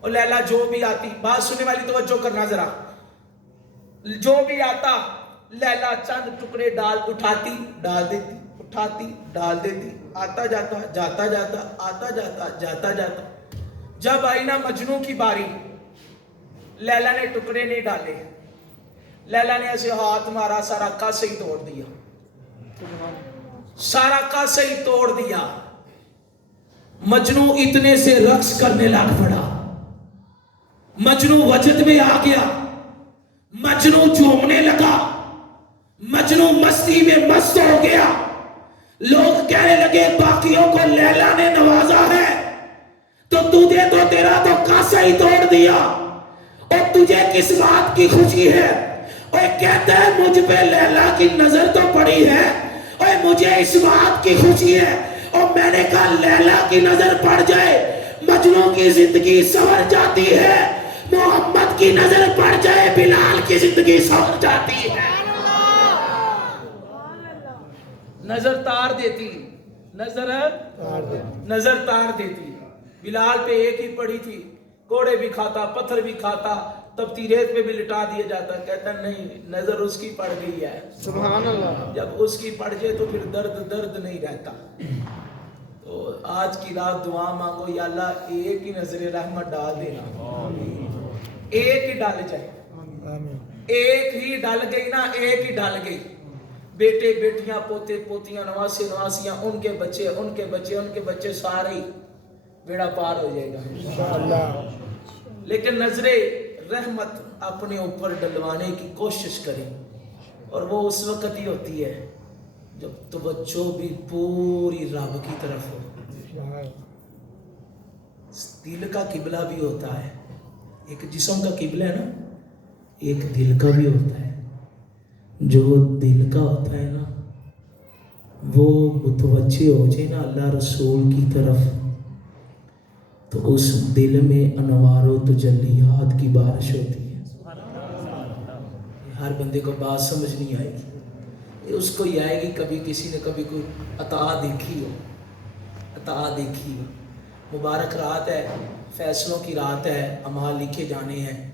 اور لیلا جو بھی آتی, بات سننے والی توجہ کرنا ذرا, جو بھی آتا لیلا چند ٹکڑے ڈال اٹھاتی ڈال دیتی, اٹھاتی ڈال دیتی, آتا جاتا جاتا جاتا, آتا جاتا جاتا جاتا. جب آئی نا مجنو کی باری, لیلا نے ٹکڑے نہیں ڈالے, لیلا نے ایسے ہاتھ مارا, سارا کاسا ہی توڑ دیا, سارا کاسا ہی توڑ دیا. مجنو اتنے سے رقص کرنے لگ پڑا, مجنو وجد میں آ گیا, مجنو جھومنے لگا, مجنو مستی میں مست ہو گیا. لوگ کہنے لگے باقیوں کو لیلا نے نوازا ہے, تو تجھے تو تیرا تو کاسا ہی توڑ دیا, اور تجھے کس بات کی خوشی ہے؟ اور کہتا ہے مجھ پہ لیلا کی نظر تو پڑی ہے, اور مجھے اس بات کی خوشی ہے. اور میں نے کہا لیلا کی نظر پڑ جائے مجنو کی زندگی سنور جاتی ہے, محمد کی نظر پڑ جائے بلال کی زندگی سنور جاتی ہے. نظر تار دیتی, نظر تار دیتی. بلال پہ ایک ہی پڑی تھی, کوڑے بھی کھاتا, پتھر بھی کھاتا, تپتی ریت پہ بھی لٹا دیا جاتا. کہتا نہیں, نظر اس کی پڑ گئی ہے. سبحان اللہ. جب اس کی پڑ جائے تو پھر درد نہیں رہتا. تو آج کی رات دعا مانگو, یا اللہ ایک ہی نظر رحمت ڈال دینا, ایک ہی ڈال جائے, ایک ہی ڈال گئی نا, ایک ہی ڈال گئی. بیٹے بیٹیاں پوتے پوتیاں نواسے نواسیاں, ان کے بچے ان کے بچے ان کے بچے, سارے ہی بیڑا پار ہو جائے گا انشاءاللہ. لیکن نظر رحمت اپنے اوپر ڈلوانے کی کوشش کریں, اور وہ اس وقت ہی ہوتی ہے جب توجہ بھی پوری رب کی طرف ہو. دل کا قبلہ بھی ہوتا ہے, ایک جسم کا قبلہ ہے نا, ایک دل کا بھی ہوتا ہے. جو دل کا ہوتا ہے نا, وہ متوجہ ہو جائے نا اللہ رسول کی طرف, تو اس دل میں انوار و تجلیات کی بارش ہوتی ہے. ہر بندے کو بات سمجھ نہیں آئے گی, اس کو یہ آئے گی کبھی کسی نے کبھی کوئی عطا دیکھی ہو, عطا دیکھی ہو. مبارک رات ہے, فیصلوں کی رات ہے, اعمال لکھے جانے ہیں.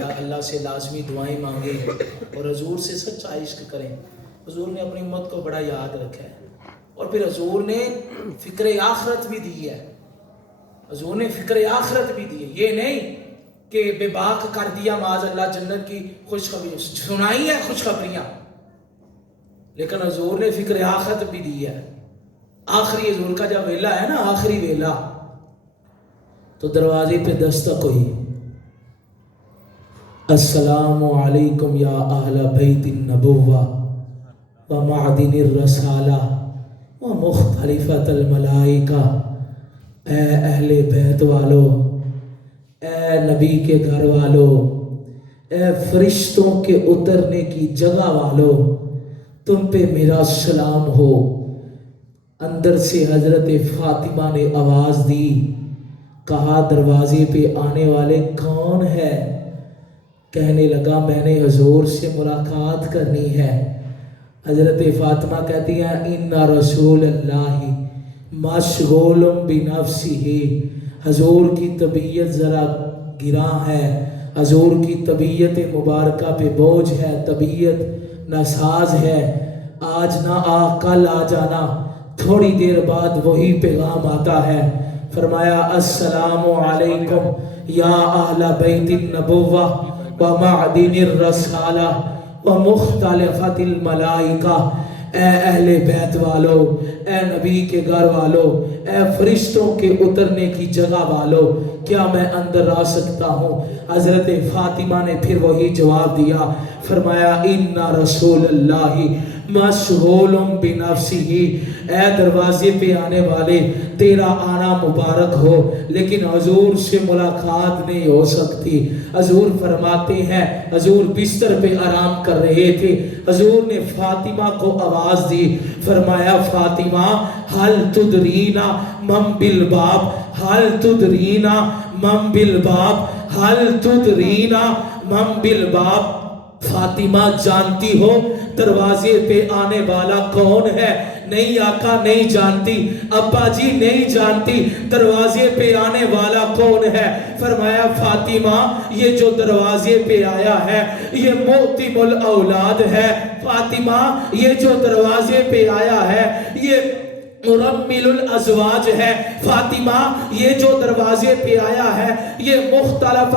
اللہ سے لازمی دعائیں مانگیں اور حضور سے سچا عشق کریں. حضور نے اپنی امت کو بڑا یاد رکھا ہے, اور پھر حضور نے فکر آخرت بھی دی ہے. حضور نے فکر آخرت بھی دی ہے, یہ نہیں کہ بے باک کر دیا معاذ اللہ جنت کی خوشخبری, سنائی ہے خوشخبریاں, لیکن حضور نے فکر آخرت بھی دی ہے. آخری حضور کا جب ویلا ہے نا, آخری ویلا, تو دروازے پہ دستک ہوئی, السلام علیکم یا اہل بیت النبوہ و معدن الرسالہ و مختلفت الملائکہ. اے اہل بیت والو, اے نبی کے گھر والو, اے فرشتوں کے اترنے کی جگہ والو, تم پہ میرا سلام ہو۔ اندر سے حضرت فاطمہ نے آواز دی، کہا دروازے پہ آنے والے کون ہے؟ کہنے لگا میں نے حضور سے ملاقات کرنی ہے۔ حضرت فاطمہ کہتی ہیں ان رسول اللہ مشغول بنفسہ، حضور کی طبیعت ذرا گراں ہے، حضور کی طبیعت مبارکہ پہ بوجھ ہے، طبیعت ناساز ہے، آج نہ آ کل آ جانا۔ تھوڑی دیر بعد وہی پیغام آتا ہے، فرمایا السلام علیکم یا اہل بیت النبوہ ومعدن الرسالہ ومختلفت الملائکہ، اے اہل بیت والو، اے نبی کے گھر والو، اے فرشتوں کے اترنے کی جگہ والو، کیا میں اندر آ سکتا ہوں؟ حضرت فاطمہ نے پھر وہی جواب دیا، فرمایا ان رسول اللہ مشغول بنفسہ، اے دروازے پہ آنے والے تیرا آنا مبارک ہو، لیکن حضور سے ملاقات نہیں ہو سکتی۔ حضور فرماتے ہیں، حضور بستر پہ آرام کر رہے تھے، حضور نے فاطمہ کو آواز دی، فرمایا فاطمہ حل تدرینا من بالباب، حل تدرینا من بالباب، حل تدرینا من بالباب۔ فاطمہ جانتی ہو دروازے پہ آنے والا کون ہے؟ نہیں آقا نہیں جانتی، ابا جی نہیں جانتی دروازے پہ آنے والا کون ہے۔ فرمایا فاطمہ یہ جو دروازے پہ آیا ہے یہ موتم الاولاد ہے، فاطمہ یہ جو دروازے پہ آیا ہے یہ مرمل الازواج ہے، فاطمہ یہ جو دروازے پہ آیا ہے یہ مخرب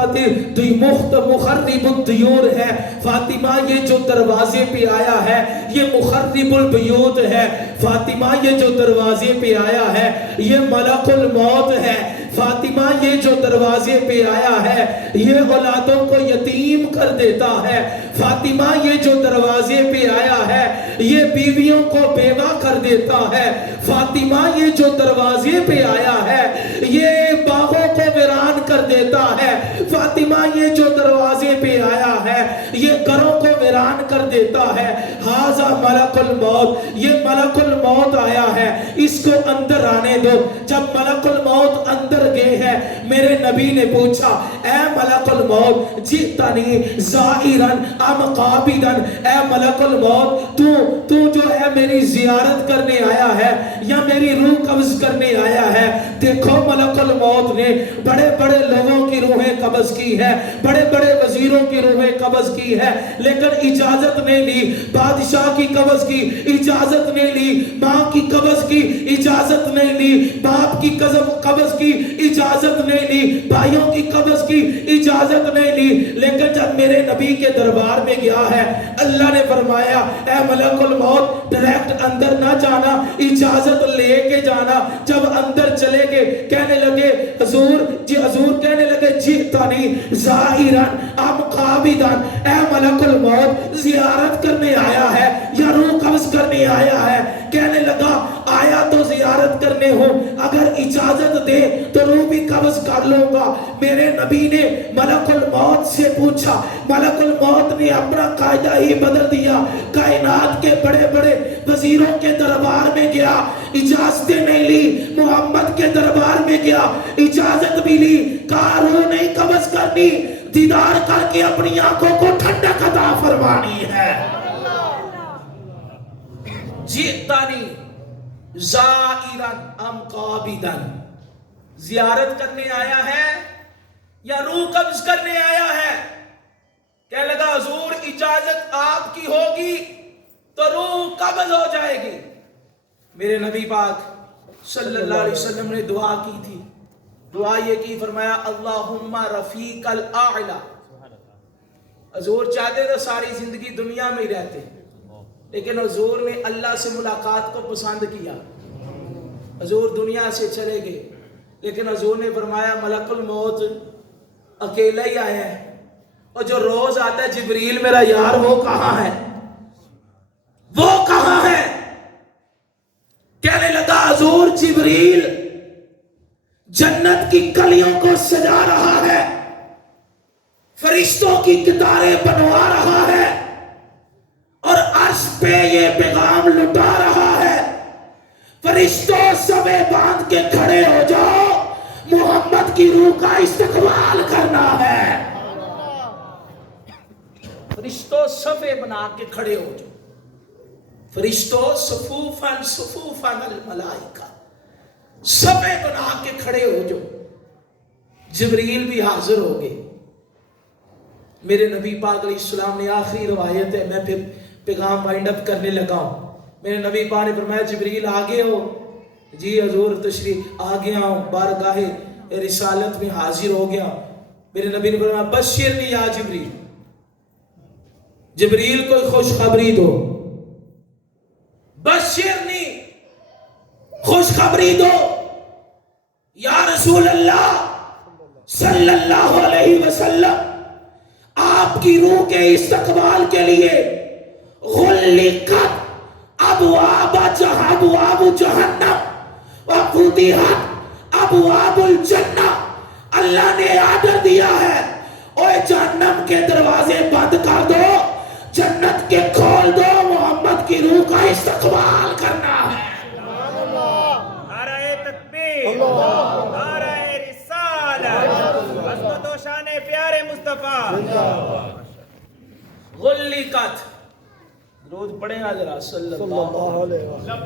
الدیور ہے، فاطمہ یہ جو دروازے پہ آیا ہے یہ مخرب البیوت ہے، فاطمہ یہ جو دروازے پہ آیا ہے یہ ملک الموت ہے، فاطمہ یہ جو دروازے پہ آیا ہے یہ اولادوں کو یتیم کر دیتا ہے، فاطمہ یہ جو دروازے پہ آیا ہے یہ بیویوں کو بیوہ کر دیتا ہے، فاطمہ یہ جو دروازے پہ آیا ہے یہ باغوں کو ویران کر دیتا ہے، فاطمہ یہ جو دروازے پہ آیا ہے یہ گھروں کو ویران کر دیتا ہے۔ ھذا ملک الموت، یہ ملک الموت آیا ہے، اس کو اندر آنے دو۔ جب ملک الموت اندر گئے ہیں میرے نبی نے پوچھا اے ملک الموت جئتنی زائرن ام قابدن، اے ملک الموت تو جو ہے میری زیارت کرنے آیا ہے یا میری روح قبض کرنے آیا ہے؟ دیکھو ملک الموت نے بڑے بڑے لوگوں کی روحیں قبض کی ہے، بڑے بڑے وزیروں کی روحیں قبض کی ہے، لیکن اجازت نہیں لی، بادشاہ کی قبض کی اجازت نہیں لی، ماں کی قبض کی اجازت نہیں لی، باپ کی قبض کی اجازت نہیں لی، بھائیوں کی قبض کی اجازت نہیں لی، لیکن جب میرے نبی کے دربار میں گیا ہے اللہ نے فرمایا اے ملک الموت ڈائریکٹ اندر نہ جانا، اجازت لے کے جانا۔ جب اندر چلے گئے کہنے لگے حضور کہنے لگے جئتنی زائرن ام قابدن، اے ملک الموت زیارت کرنے آیا ہے یا روح قبض کرنے آیا ہے؟ کہنے لگا آیا تو زیارت کرنے ہو، اگر اجازت دے تو روح بھی قبض کر لوں گا۔ میرے نبی نے ملک الموت سے پوچھا، ملک الموت نے اپنا قاعدہ ہی بدل دیا، کائنات کے بڑے بڑے وزیروں کے دربار میں گیا، اجازتیں نہیں لی، محمد کے دربار میں گیا، اجازت بھی لی، کہا روح نہیں قبض کرنی، دیدار کر کے اپنی آنکھوں کو ٹھنڈک عطا فرمانی ہے۔ جئتنی زائرن ام قابدن، زیارت کرنے آیا ہے یا روح قبض کرنے آیا ہے؟ کہنے لگا حضور اجازت آپ کی ہوگی تو روح قبض ہو جائے گی۔ میرے نبی پاک صلی اللہ علیہ وسلم نے دعا کی تھی، دعا یہ کی، فرمایا اللہم رفیق الاعلی۔ حضور چاہتے تو ساری زندگی دنیا میں ہی رہتے، لیکن حضور نے اللہ سے ملاقات کو پسند کیا، حضور دنیا سے چلے گئے، لیکن حضور نے فرمایا ملک الموت اکیلا ہی آیا ہے، اور جو روز آتا ہے جبریل میرا یار وہ کہاں ہے، وہ کہاں ہے؟ کہنے لگا حضور جبریل جنت کی کلیوں کو سجا رہا ہے، فرشتوں کی قطاریں بنوا رہا ہے، اور عرش پہ یہ پیغام لٹا رہا ہے، فرشتوں سبے باندھ کے کھڑے ہو جاؤ، محمد کی روح کا استقبال کرنا ہے۔ فرشتوں صفے بنا کے کھڑے ہو جاؤ، فرشتوں صفوفاً صفوفاً الملائکہ، صفے بنا کے کھڑے ہو جاؤ۔ جبریل بھی حاضر ہو گئے۔ میرے نبی پاک علیہ السلام نے آخری روایت ہے، میں پھر پیغام وائنڈ اپ کرنے لگا ہوں۔ میرے نبی پاک نے فرمایا جبریل آگے ہو؟ جی حضور تشریف آ گیا ہوں، بارگاہ رسالت میں حاضر ہو گیا۔ میرے نبی نے فرمایا بشرنی یا جبریل، جبریل کوئی خوشخبری دو، بشرنی خوشخبری دو یا رسول اللہ صلی اللہ علیہ وسلم، آپ کی روح کے استقبال کے لیے غلقت ابواب جہنم وفتحت ابواب الجنہ، اللہ نے آرڈر دیا ہے، اوے جہنم کے دروازے بند کر دو، جنت کے کھول دو، محمد کی روح کا استقبال کرنا ہے۔ نعرہ تکبیر، نعرہ رسالت، عظمت و شان پیارے مصطفیٰ۔ غلقت، درود پڑھیں حضرات صلی اللہ علیہ وسلم۔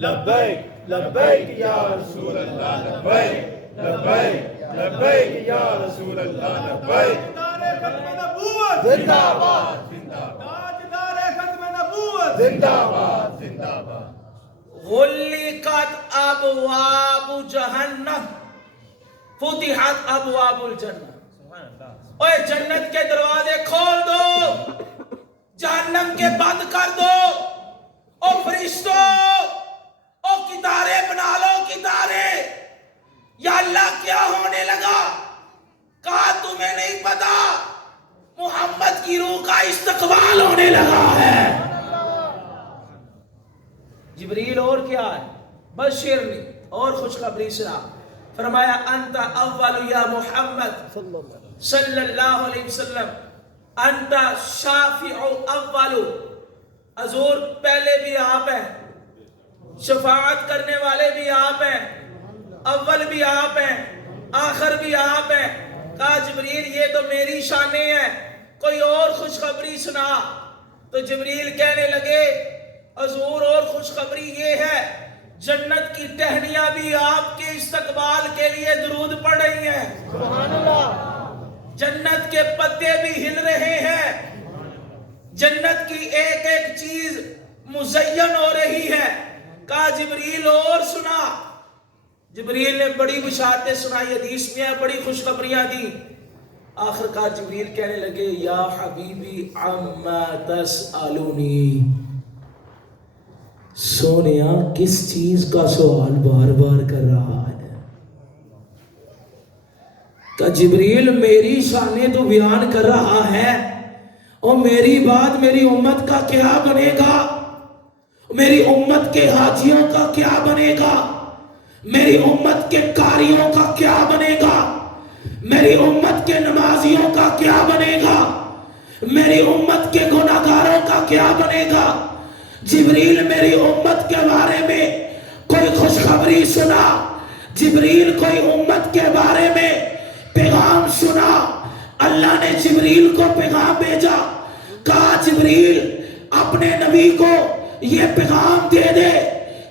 لبیک لبیک لبیک یا رسول اللہ، لبیک لبیک لبیک یا رسول اللہ، لبیک۔ تاجدار ختم نبوت زندہ باد، تاجدار ختم نبوت زندہ باد، زندہ باد۔ غلقت ابواب جہنم فتحت ابواب الجنہ، اوے جنت کے دروازے کھول دو، جہنم کے بند کر دو، او فرشتوں، او کتارے بنا لو، کتارے۔ یا اللہ کیا ہونے لگا؟ کہا تمہیں نہیں پتا، محمد کی روح کا استقبال ہونے لگا ہے۔ جبریل اور کیا ہے؟ بشرنی، اور خوشخبری سنا۔ فرمایا انت اول یا محمد صلی اللہ علیہ وسلم، انت شافع اول، حضور پہلے بھی آپ ہیں، شفاعت کرنے والے بھی آپ ہیں، اول بھی آپ ہیں، آخر بھی آپ ہیں۔ کہا جبریل یہ تو میری شانیں ہیں، کوئی اور خوشخبری سنا۔ تو جبریل کہنے لگے حضور اور خوشخبری یہ ہے، جنت کی ٹہنیاں بھی آپ کے استقبال کے لیے درود پڑھ رہی ہیں، سبحان اللہ۔ جنت کے پتے بھی ہل رہے ہیں، جنت کی ایک ایک چیز مزین ہو رہی ہے۔ کہا جبریل اور سنا۔ جبریل نے بڑی بشارتیں سنائی، حدیث میں بڑی خوشخبریاں دی۔ آخر کار جبریل کہنے لگے یا حبیبی عما تسألونی، سونیا کس چیز کا سوال بار بار کر رہا ہے؟ کہ جبریل میری شانیں تو بیان کر رہا ہے، اور میری بات میری امت کا کیا بنے گا؟ میری امت کے حاجیوں کا کیا بنے گا؟ میری امت کے قاریوں کا کیا بنے گا؟ میری امت کے نمازیوں کا کیا بنے گا؟ میری امت کے گناہگاروں کا کیا بنے گا؟ جبریل میری امت کے بارے میں کوئی خوشخبری سنا، جبریل کوئی امت کے بارے میں پیغام سنا۔ اللہ نے جبریل کو پیغام بھیجا، کہا جبریل اپنے نبی کو یہ پیغام دے دے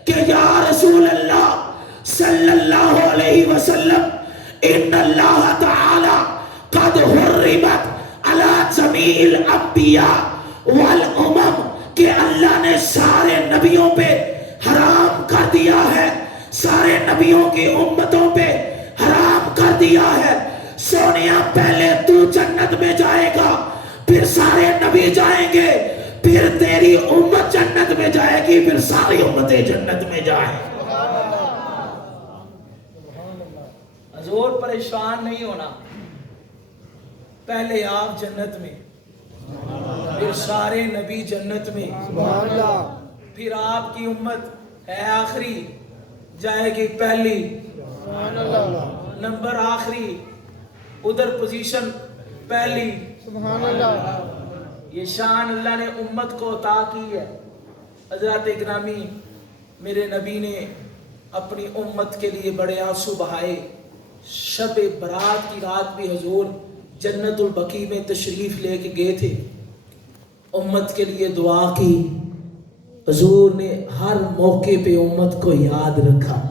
کہ یا رسول اللہ صلی اللہ علیہ وسلم، ان اللہ تعالی قد حرمت علی جمیع الانبیاء والامم، کہ اللہ نے سارے نبیوں پہ حرام کر دیا ہے، سارے نبیوں کی امتوں پہ حرام کر دیا ہے۔ سونیا پہلے تو جنت میں جائے گا، پھر سارے نبی جائیں گے، پھر تیری امت جنت میں جائے گی، پھر ساری امتیں جنت میں جائیں۔ حضور پریشان نہیں ہونا، پہلے آپ جنت میں، پھر سارے نبی جنت میں، پھر آپ کی امت ہے آخری جائے گی پہلی، نمبر آخری، ادھر پوزیشن پہلی۔ یہ شان اللہ نے امت کو عطا کی ہے۔ حضرات اکرامی، میرے نبی نے اپنی امت کے لیے بڑے آنسو بہائے۔ شب برات کی رات بھی حضور جنت البقیع میں تشریف لے کے گئے تھے، امت کے لیے دعا کی۔ حضور نے ہر موقع پہ امت کو یاد رکھا۔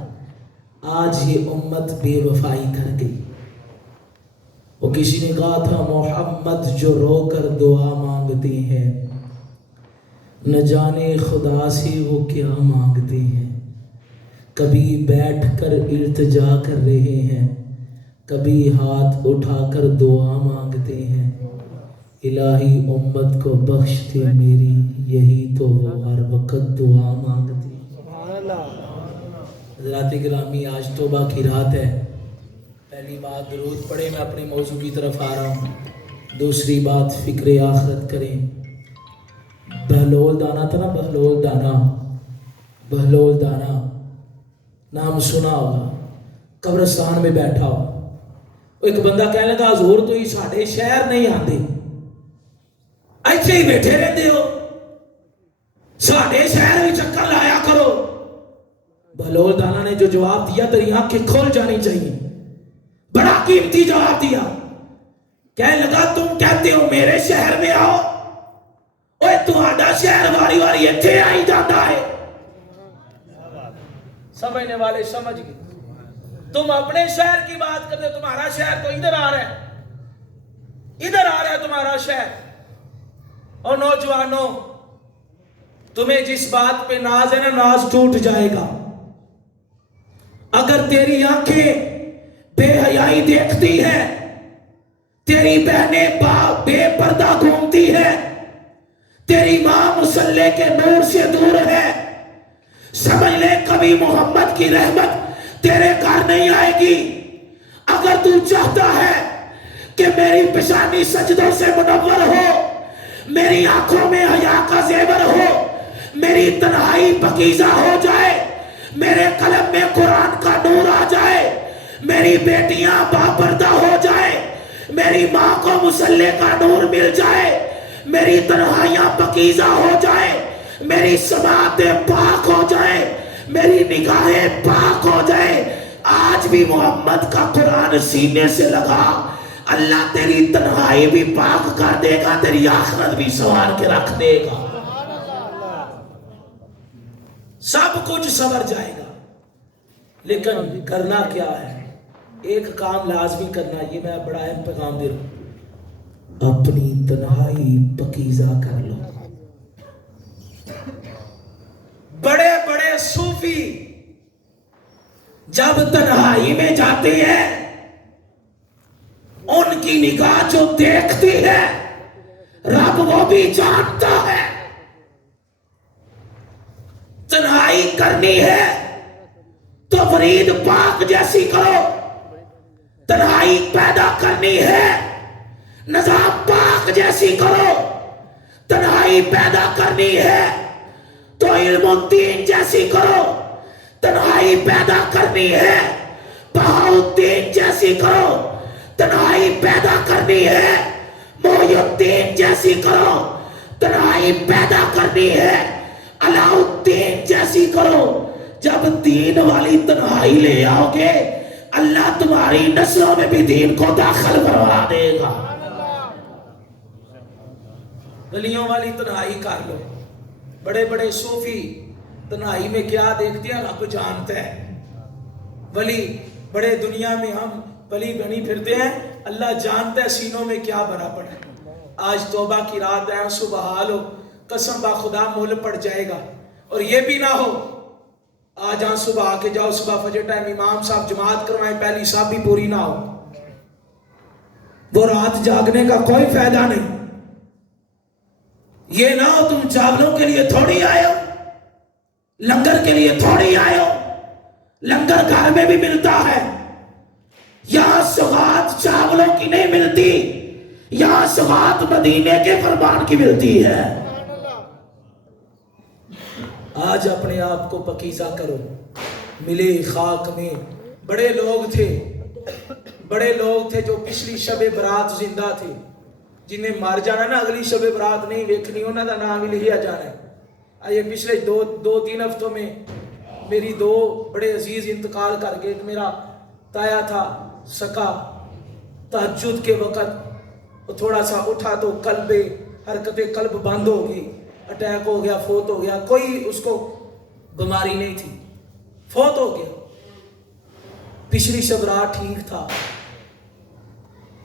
آج یہ امت بے وفائی کر گئی۔ وہ کسی نے کہا تھا محمد جو رو کر دعا مانگتے ہیں، نہ جانے خدا سے وہ کیا مانگتے ہیں۔ کبھی بیٹھ کر التجا کر رہے ہیں، کبھی ہاتھ اٹھا کر دعا مانگتے ہیں۔ الہی امت کو بخش دے میری، یہی تو وہ ہر وقت دعا مانگتے ہیں۔ حضرات گرامی، آج توبہ کی رات ہے۔ پہلی بات درود پڑھے، میں اپنے موضوع کی طرف آ رہا ہوں۔ دوسری بات فکر آخرت کریں۔ بہلول دانا تھا نا، بہلول دانا، بہلول دانا نام سنا ہوگا، قبرستان میں بیٹھا ہو۔ ایک بندہ کہنے لگا حضور تو ہی ساڑھے شہر نہیں آتے، ایسے ہی بیٹھے رہتے ہو، ساڑھے شہر بھی چکر لایا کرو۔ بہلول دانا نے جو جواب دیا تیری آنکھیں کھل جانی چاہیے، بڑا قیمتی جواب دیا۔ کہنے لگا تم کہتے ہو میرے شہر میں آؤ، اوے تہاڈا شہر واری واری ایتھے آئی جاتا ہے۔ سمجھنے والے سمجھ گئے۔ تم اپنے شہر کی بات کرتے، تمہارا شہر تو ادھر آ رہا ہے، ادھر آ رہا ہے تمہارا شہر۔ اور نوجوانوں، تمہیں جس بات پہ ناز ہے نا، ناز ٹوٹ جائے گا۔ اگر تیری آنکھیں بے حیائی دیکھتی ہے، تیری بہنیں بے پردہ گھومتی ہے، تیری ماں مصلی کے نور سے دور ہے، سمجھ لے کبھی محمد کی رحمت تیرے گھر نہیں آئے گی۔ اگر تو چاہتا ہے کہ میری پیشانی سجدوں سے منور ہو، میری آنکھوں میں حیا کا زیور ہو، میری تنہائی پاکیزہ ہو جائے، میرے قلم میں قرآن کا نور آ جائے، میری بیٹیاں باپردہ ہو جائے، میری ماں کو مصلی کا نور مل جائے، میری تنہائیاں پاکیزہ ہو جائے، میری سماعتیں پاک ہو جائے، میری نگاہیں پاک ہو جائے، آج بھی محمد کا قرآن سینے سے لگا، اللہ تیری تنہائی بھی پاک کر دے گا، تیری آخرت بھی سنوار کے رکھ دے گا، سب کچھ سنور جائے گا۔ لیکن کرنا کیا ہے؟ ایک کام لازمی کرنا، یہ میں بڑا اہم پیغام دے رہا ہوں، اپنی تنہائی پاکیزہ کر لو۔ بڑے بڑے صوفی جب تنہائی میں جاتے ہیں، ان کی نگاہ جو دیکھتی ہے رب وہ بھی جانتا ہے۔ تنہائی کرنی ہے تو فرید پاک جیسی کرو، تنہائی پیدا کرنی ہے نظام پاک جیسی کرو، تنہائی پیدا کرنی ہے تو علم الدین جیسی کرو، تنہائی پیدا کرنی ہے بہاؤالدین جیسی کرو، تنہائی پیدا کرنی ہے محی الدین جیسی کرو، تنہائی پیدا کرنی ہے علاء الدین جیسی کرو۔ جب دین والی تنہائی لے آؤ گے، اللہ تمہاری نسلوں میں بھی دین کو داخل کروا دے گا۔ گلیوں والی تنہائی کر لو۔ بڑے بڑے صوفی تنہائی میں کیا دیکھتے ہیں رب جانتا ہے۔ ولی بڑے دنیا میں ہم ولی بنی پھرتے ہیں، اللہ جانتا ہے سینوں میں کیا بھرا پڑا ہے۔ آج توبہ کی رات ہے، صبح حال ہو، قسم با خدا مول پڑ جائے گا۔ اور یہ بھی نہ ہو آج صبح آ کے جاؤ، صبح فجر ٹائم امام صاحب جماعت کروائیں، پہلی صاحب بھی پوری نہ ہو، وہ رات جاگنے کا کوئی فائدہ نہیں۔ یہ نہ ہو تم چاولوں کے لیے تھوڑی آئے ہو، لنگر کے لیے تھوڑی آئے ہو، لنگر گھر میں بھی ملتا ہے۔ یہاں سوغات چاولوں کی نہیں ملتی، یہاں سوغات مدینے کے فرمان کی ملتی ہے۔ آج اپنے آپ کو پاکیزہ کرو۔ ملے خاک میں بڑے لوگ تھے جو پچھلی شب برات زندہ تھے، جنہیں مر جانا نا اگلی شب برات نہیں ویکھنی انہوں دا نام ہی لکھیا جانا ہے. یہ پچھلے دو تین ہفتوں میں میری 2 بڑے عزیز انتقال کر گئے. میرا تایا تھا سکا, تہجد کے وقت وہ تھوڑا سا اٹھا تو حرکت قلب بند ہو گئی, اٹیک ہو گیا, فوت ہو گیا. کوئی اس کو بیماری نہیں تھی, فوت ہو گیا. پچھلی شب رات ٹھیک تھا.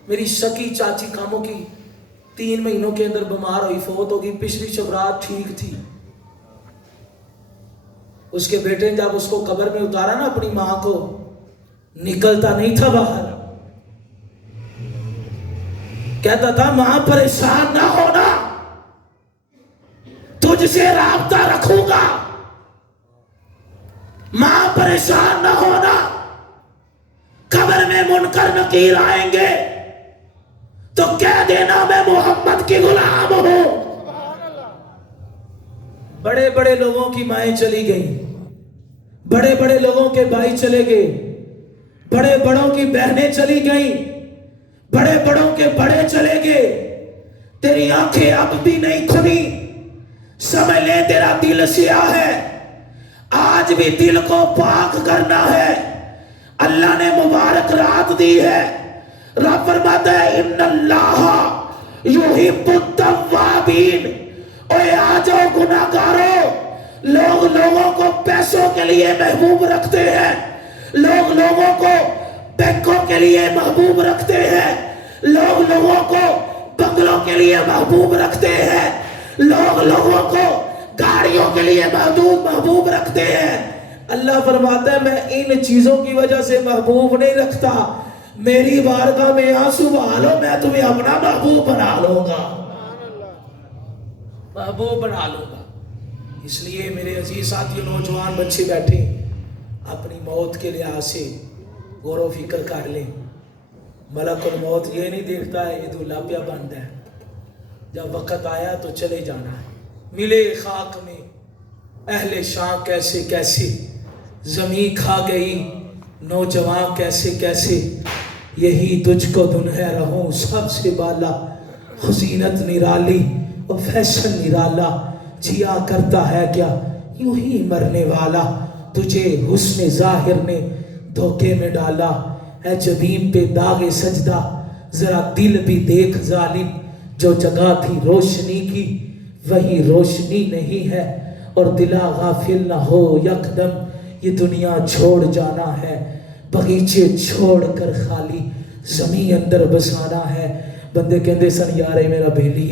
میری سکی چاچی کاموں کی 3 مہینوں کے اندر بیمار ہوئی, فوت ہو گئی. پچھلی شب رات ٹھیک تھی. اس کے بیٹے نے جب اس کو قبر میں اتارا نا اپنی ماں کو, نکلتا نہیں تھا باہر. کہتا تھا ماں پریشان نہ ہونا, تجھ سے رابطہ رکھوں گا. ماں پریشان نہ ہونا, قبر میں منکر نکیر آئیں گے تو کہہ دینا میں محمد کی غلام ہوں. بڑے بڑے لوگوں کی مائیں چلی گئیں, بڑے بڑے لوگوں کے بھائی چلے گئے, بڑے بڑوں کی بہنیں چلی گئیں, بڑے بڑوں کے بڑے چلے گئے. تیری آنکھیں اب بھی نہیں کھلی, سمجھ لے تیرا دل سیاہ ہے. آج بھی دل کو پاک کرنا ہے. اللہ نے مبارک رات دی ہے. رب فرماتا ہے ان اللہ یحب التوابین. اوے آ جاؤ گناہگاروں. لوگ لوگوں کو پیسوں کے لیے محبوب رکھتے ہیں, لوگ لوگوں کو بینکوں کے لیے محبوب رکھتے ہیں, لوگ لوگوں کو بنگلوں کے لیے محبوب رکھتے ہیں, لوگ لوگوں کو گاڑیوں کے لیے محبوب رکھتے ہیں. اللہ فرماتا ہے میں ان چیزوں کی وجہ سے محبوب نہیں رکھتا. میری بارگاہ میں آنسو بہالو, میں تمہیں اپنا محبوب بنا لوں گا, محبوب بنا لوں گا. اس لیے میرے عزیز ساتھیوں, نوجوان بچے بیٹھے, اپنی موت کے لحاظ سے غور و فکر کر لیں. ملک الموت یہ نہیں دیکھتا ہے یہ دلہا پیا بند ہے, جب وقت آیا تو چلے جانا ہے. ملے خاک میں اہل شام کیسے کیسے, زمین کھا گئی نوجوان کیسے کیسے. یہی تجھ کو دنیا رہوں سب سے بالا, حسینت نرالی اور فیشن نرالا. جیا کرتا ہے کیا یوں ہی مرنے والا, تجھے حسن ظاہر نے دھوکے میں ڈالا. اے جبین پہ داغ سجدہ ذرا دل بھی دیکھ ظالم, جو جگہ تھی روشنی کی وہی روشنی نہیں ہے. اور دلا غافل نہ ہو یکدم, یہ دنیا چھوڑ جانا ہے. بغیچے چھوڑ کر خالی زمین اندر بسانا ہے. بندے کہندے سن یارے میرا بیلی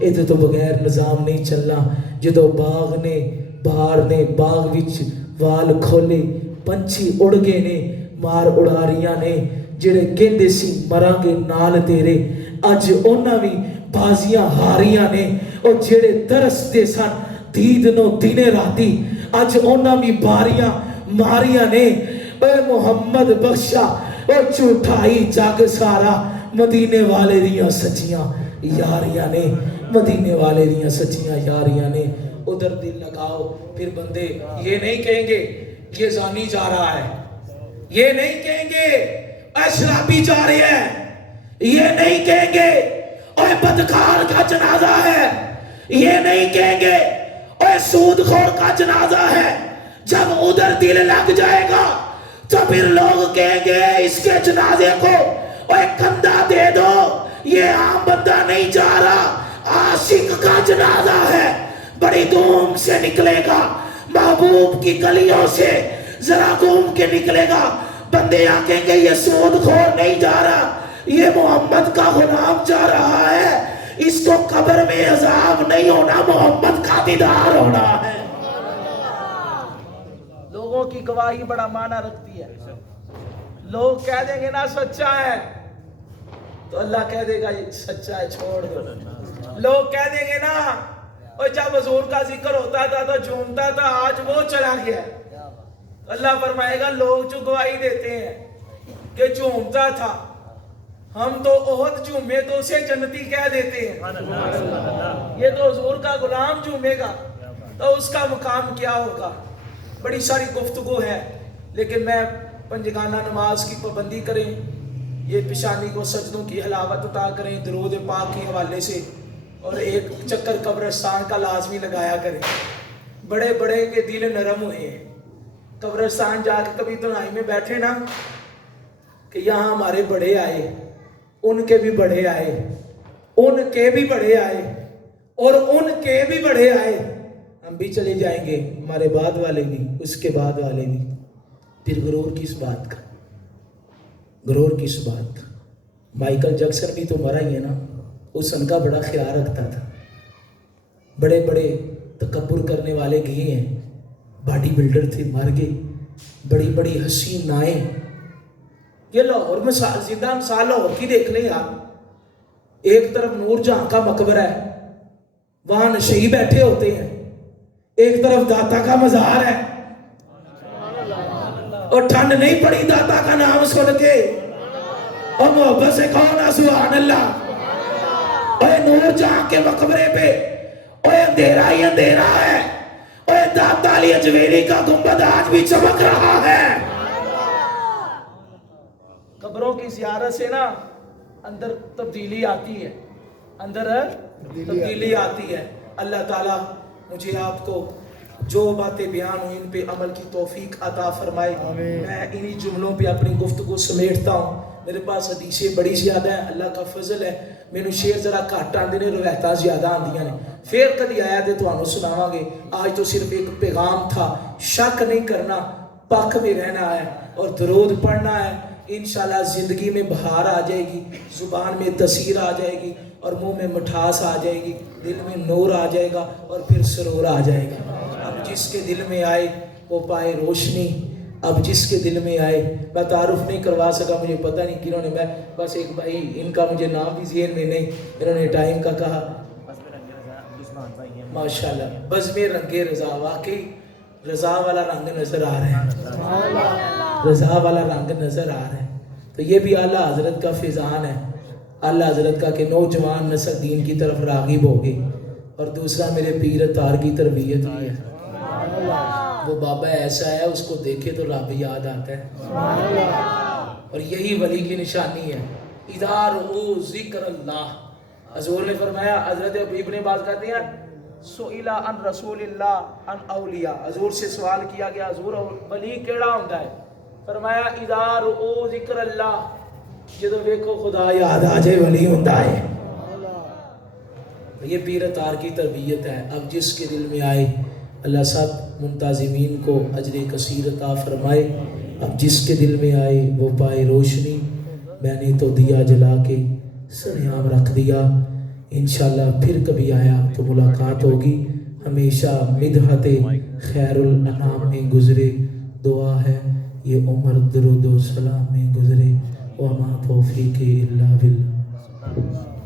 یہ تو بغیر نظام نہیں چلنا. جدو باغ نے بہار نے باغ وچ وال کھولے, پنچھی اڑ گئے نے مار اڑاریاں نے. جڑے کہندے سی مراں گے نال تیرے, اج انہاں بھی بازیاں ہاریاں نے. اور جڑے ترستے سن دید نو دن راتی, اج انہاں بھی باریاں ماریاں نے. اے محمد بخشا اور جھوٹائی جگ سارا, مدینے والے دیاں سچیاں یاریاں نے, مدینے والے دیاں سچیاں یاریاں نے. ادھر دل لگاؤ. پھر بندے یہ نہیں کہیں گے یہ زانی جا رہا ہے, یہ نہیں کہیں گے اے شرابی جا رہے ہیں, یہ نہیں کہیں گے اے بدکار کا جنازہ ہے, یہ نہیں کہیں گے اے سود خور کا جنازہ ہے. جب ادھر دل لگ جائے گا تو پھر لوگ کہیں گے اس کے جنازے کو اے کندھا دے دو, یہ عام بندہ نہیں جا رہا, عاشق کا جنازہ ہے. بڑی دھوم سے نکلے گا, محبوب کی گلیوں سے ذرا گھوم کے نکلے گا. بندے آکیں گے یہ سود خور نہیں جا رہا, یہ محمد کا غلام جا رہا ہے, اس کو قبر میں عذاب نہیں ہونا, محمد کا دیدار ہونا ہے. لوگوں کی گواہی بڑا معنی رکھتی ہے. لوگ کہہ دیں گے نا سچا ہے تو اللہ کہہ دے گا یہ سچا ہے چھوڑ دو. لوگ کہہ دیں گے نا اور جب حضور کا ذکر ہوتا تھا تو جھومتا تھا, آج وہ چلا گیا. اللہ فرمائے گا لوگ جو گواہی دیتے ہیں کہ جھومتا تھا, ہم تو احد جھومے تو اسے جنتی کہہ دیتے ہیں. یہ تو حضور کا غلام جھومے گا تو اس کا مقام کیا ہوگا. بڑی ساری گفتگو ہے لیکن میں پنجگانہ نماز کی پابندی کریں, یہ پیشانی کو سجدوں کی حلاوت عطا کریں درود پاک کے حوالے سے، اور ایک چکر قبرستان کا لازمی لگایا کریں۔ بڑے بڑے کے دل نرم ہوئے ہیں، قبرستان جا کے کبھی تنہائی میں بیٹھے نا کہ یہاں ہمارے بڑے آئے، ان کے بھی بڑے آئے، ان کے بھی بڑے آئے، اور ان کے بھی بڑے آئے، ہم بھی چلے جائیں گے، ہمارے بعد والے بھی، اس کے بعد والے بھی، پھر غرور کس بات کا؟ غرور کس بات کا؟ مائیکل جیکسن بھی تو مرا ہی ہے نا، اس ان کا بڑا خیال رکھتا تھا۔ بڑے بڑے تکبر کرنے والے گئے ہیں، باڈی بلڈر تھے، مر گئے، بڑی بڑی حسین نائیں۔ یہ لاہور مثال، زندہ مثال لاہور کی دیکھ لیں یار، ایک طرف نور جہاں کا مقبرہ ہے، وہاں نشئی بیٹھے ہوتے ہیں، ایک طرف داتا کا مزار ہے، اور ٹھنڈ نہیں پڑی داتا کا نام سن کے، اور محبت سے کہو نا سبحان اللہ۔ اور نور جہاں کے مقبرے پہ، اور اندھیرا ہی اندھیرا ہے، اور داتا علی اجمیری کا گنبد آج بھی چمک رہا ہے۔ قبروں کی زیارت سے نا اندر تبدیلی آتی ہے، اندر تبدیلی آتی ہے۔ اللہ تعالیٰ مجھے آپ کو جو باتیں بیان ہوئی ان پہ عمل کی توفیق عطا فرمائے۔ میں انہی جملوں پہ اپنی گفتگو سمیٹتا ہوں، میرے پاس حدیثیں بڑی زیادہ ہیں، اللہ کا فضل ہے، مینوں شعر ذرا گھٹ آندے نے، روایتاں زیادہ آندیاں نے، پھر کدی آیا تے تانوں سناواں گے۔ آج تو صرف ایک پیغام تھا، شک نہیں کرنا، پاک میں رہنا ہے اور درود پڑھنا ہے، انشاءاللہ زندگی میں بہار آ جائے گی، زبان میں تاثیر آ جائے گی، اور منہ میں مٹھاس آ جائے گی، دل میں نور آ جائے گا، اور پھر سرور آ جائے گا۔ اب جس کے دل میں آئے وہ پائے روشنی، اب جس کے دل میں آئے، میں تعارف نہیں کروا سکا، مجھے پتہ نہیں کنہوں نے، میں بس ایک بھائی، ان کا مجھے نام بھی ذہن میں نہیں، انہوں نے ٹائم کا کہا، ماشاءاللہ بزم رنگ رضا، واقعی رضا والا رنگ نظر آ رہا ہے، رضا والا رنگ نظر آ رہا ہے۔ تو یہ بھی اعلیٰ حضرت کا فیضان ہے، اعلیٰ حضرت کا کہ نوجوان نسل دین کی طرف راغب ہوگی، اور دوسرا میرے پیر اتار کی تربیت بھی ہے۔ وہ بابا ایسا ہے، اس کو دیکھے تو رب یاد آتا ہے، اور یہی ولی کی نشانی ہے۔ اذا رؤوا ذکر اللہ، حضور نے فرمایا، حضرت ابن عباس کہتے ہیں سئل عن رسول اللہ عن اولیاء، حضور سے سوال کیا گیا حضور ولی کیڑا ہوتا ہے؟ فرمایا اذا رؤوا ذکر اللہ، جدو ویکھو خدا یاد آ جائے ولی ہوتا ہے۔ یہ پیر اتار کی تربیت ہے۔ اب جس کے دل میں آئے، اللہ سب منتظمین کو اجر کثیر عطا فرمائے۔ اب جس کے دل میں آئے وہ پائے روشنی۔ میں نے تو دیا جلا کے سریام رکھ دیا، انشاءاللہ پھر کبھی آیا تو ملاقات ہوگی۔ ہمیشہ مدحت خیر الانام میں گزرے، دعا ہے یہ عمر درود و سلام میں گزرے، وما توفیق الا باللہ۔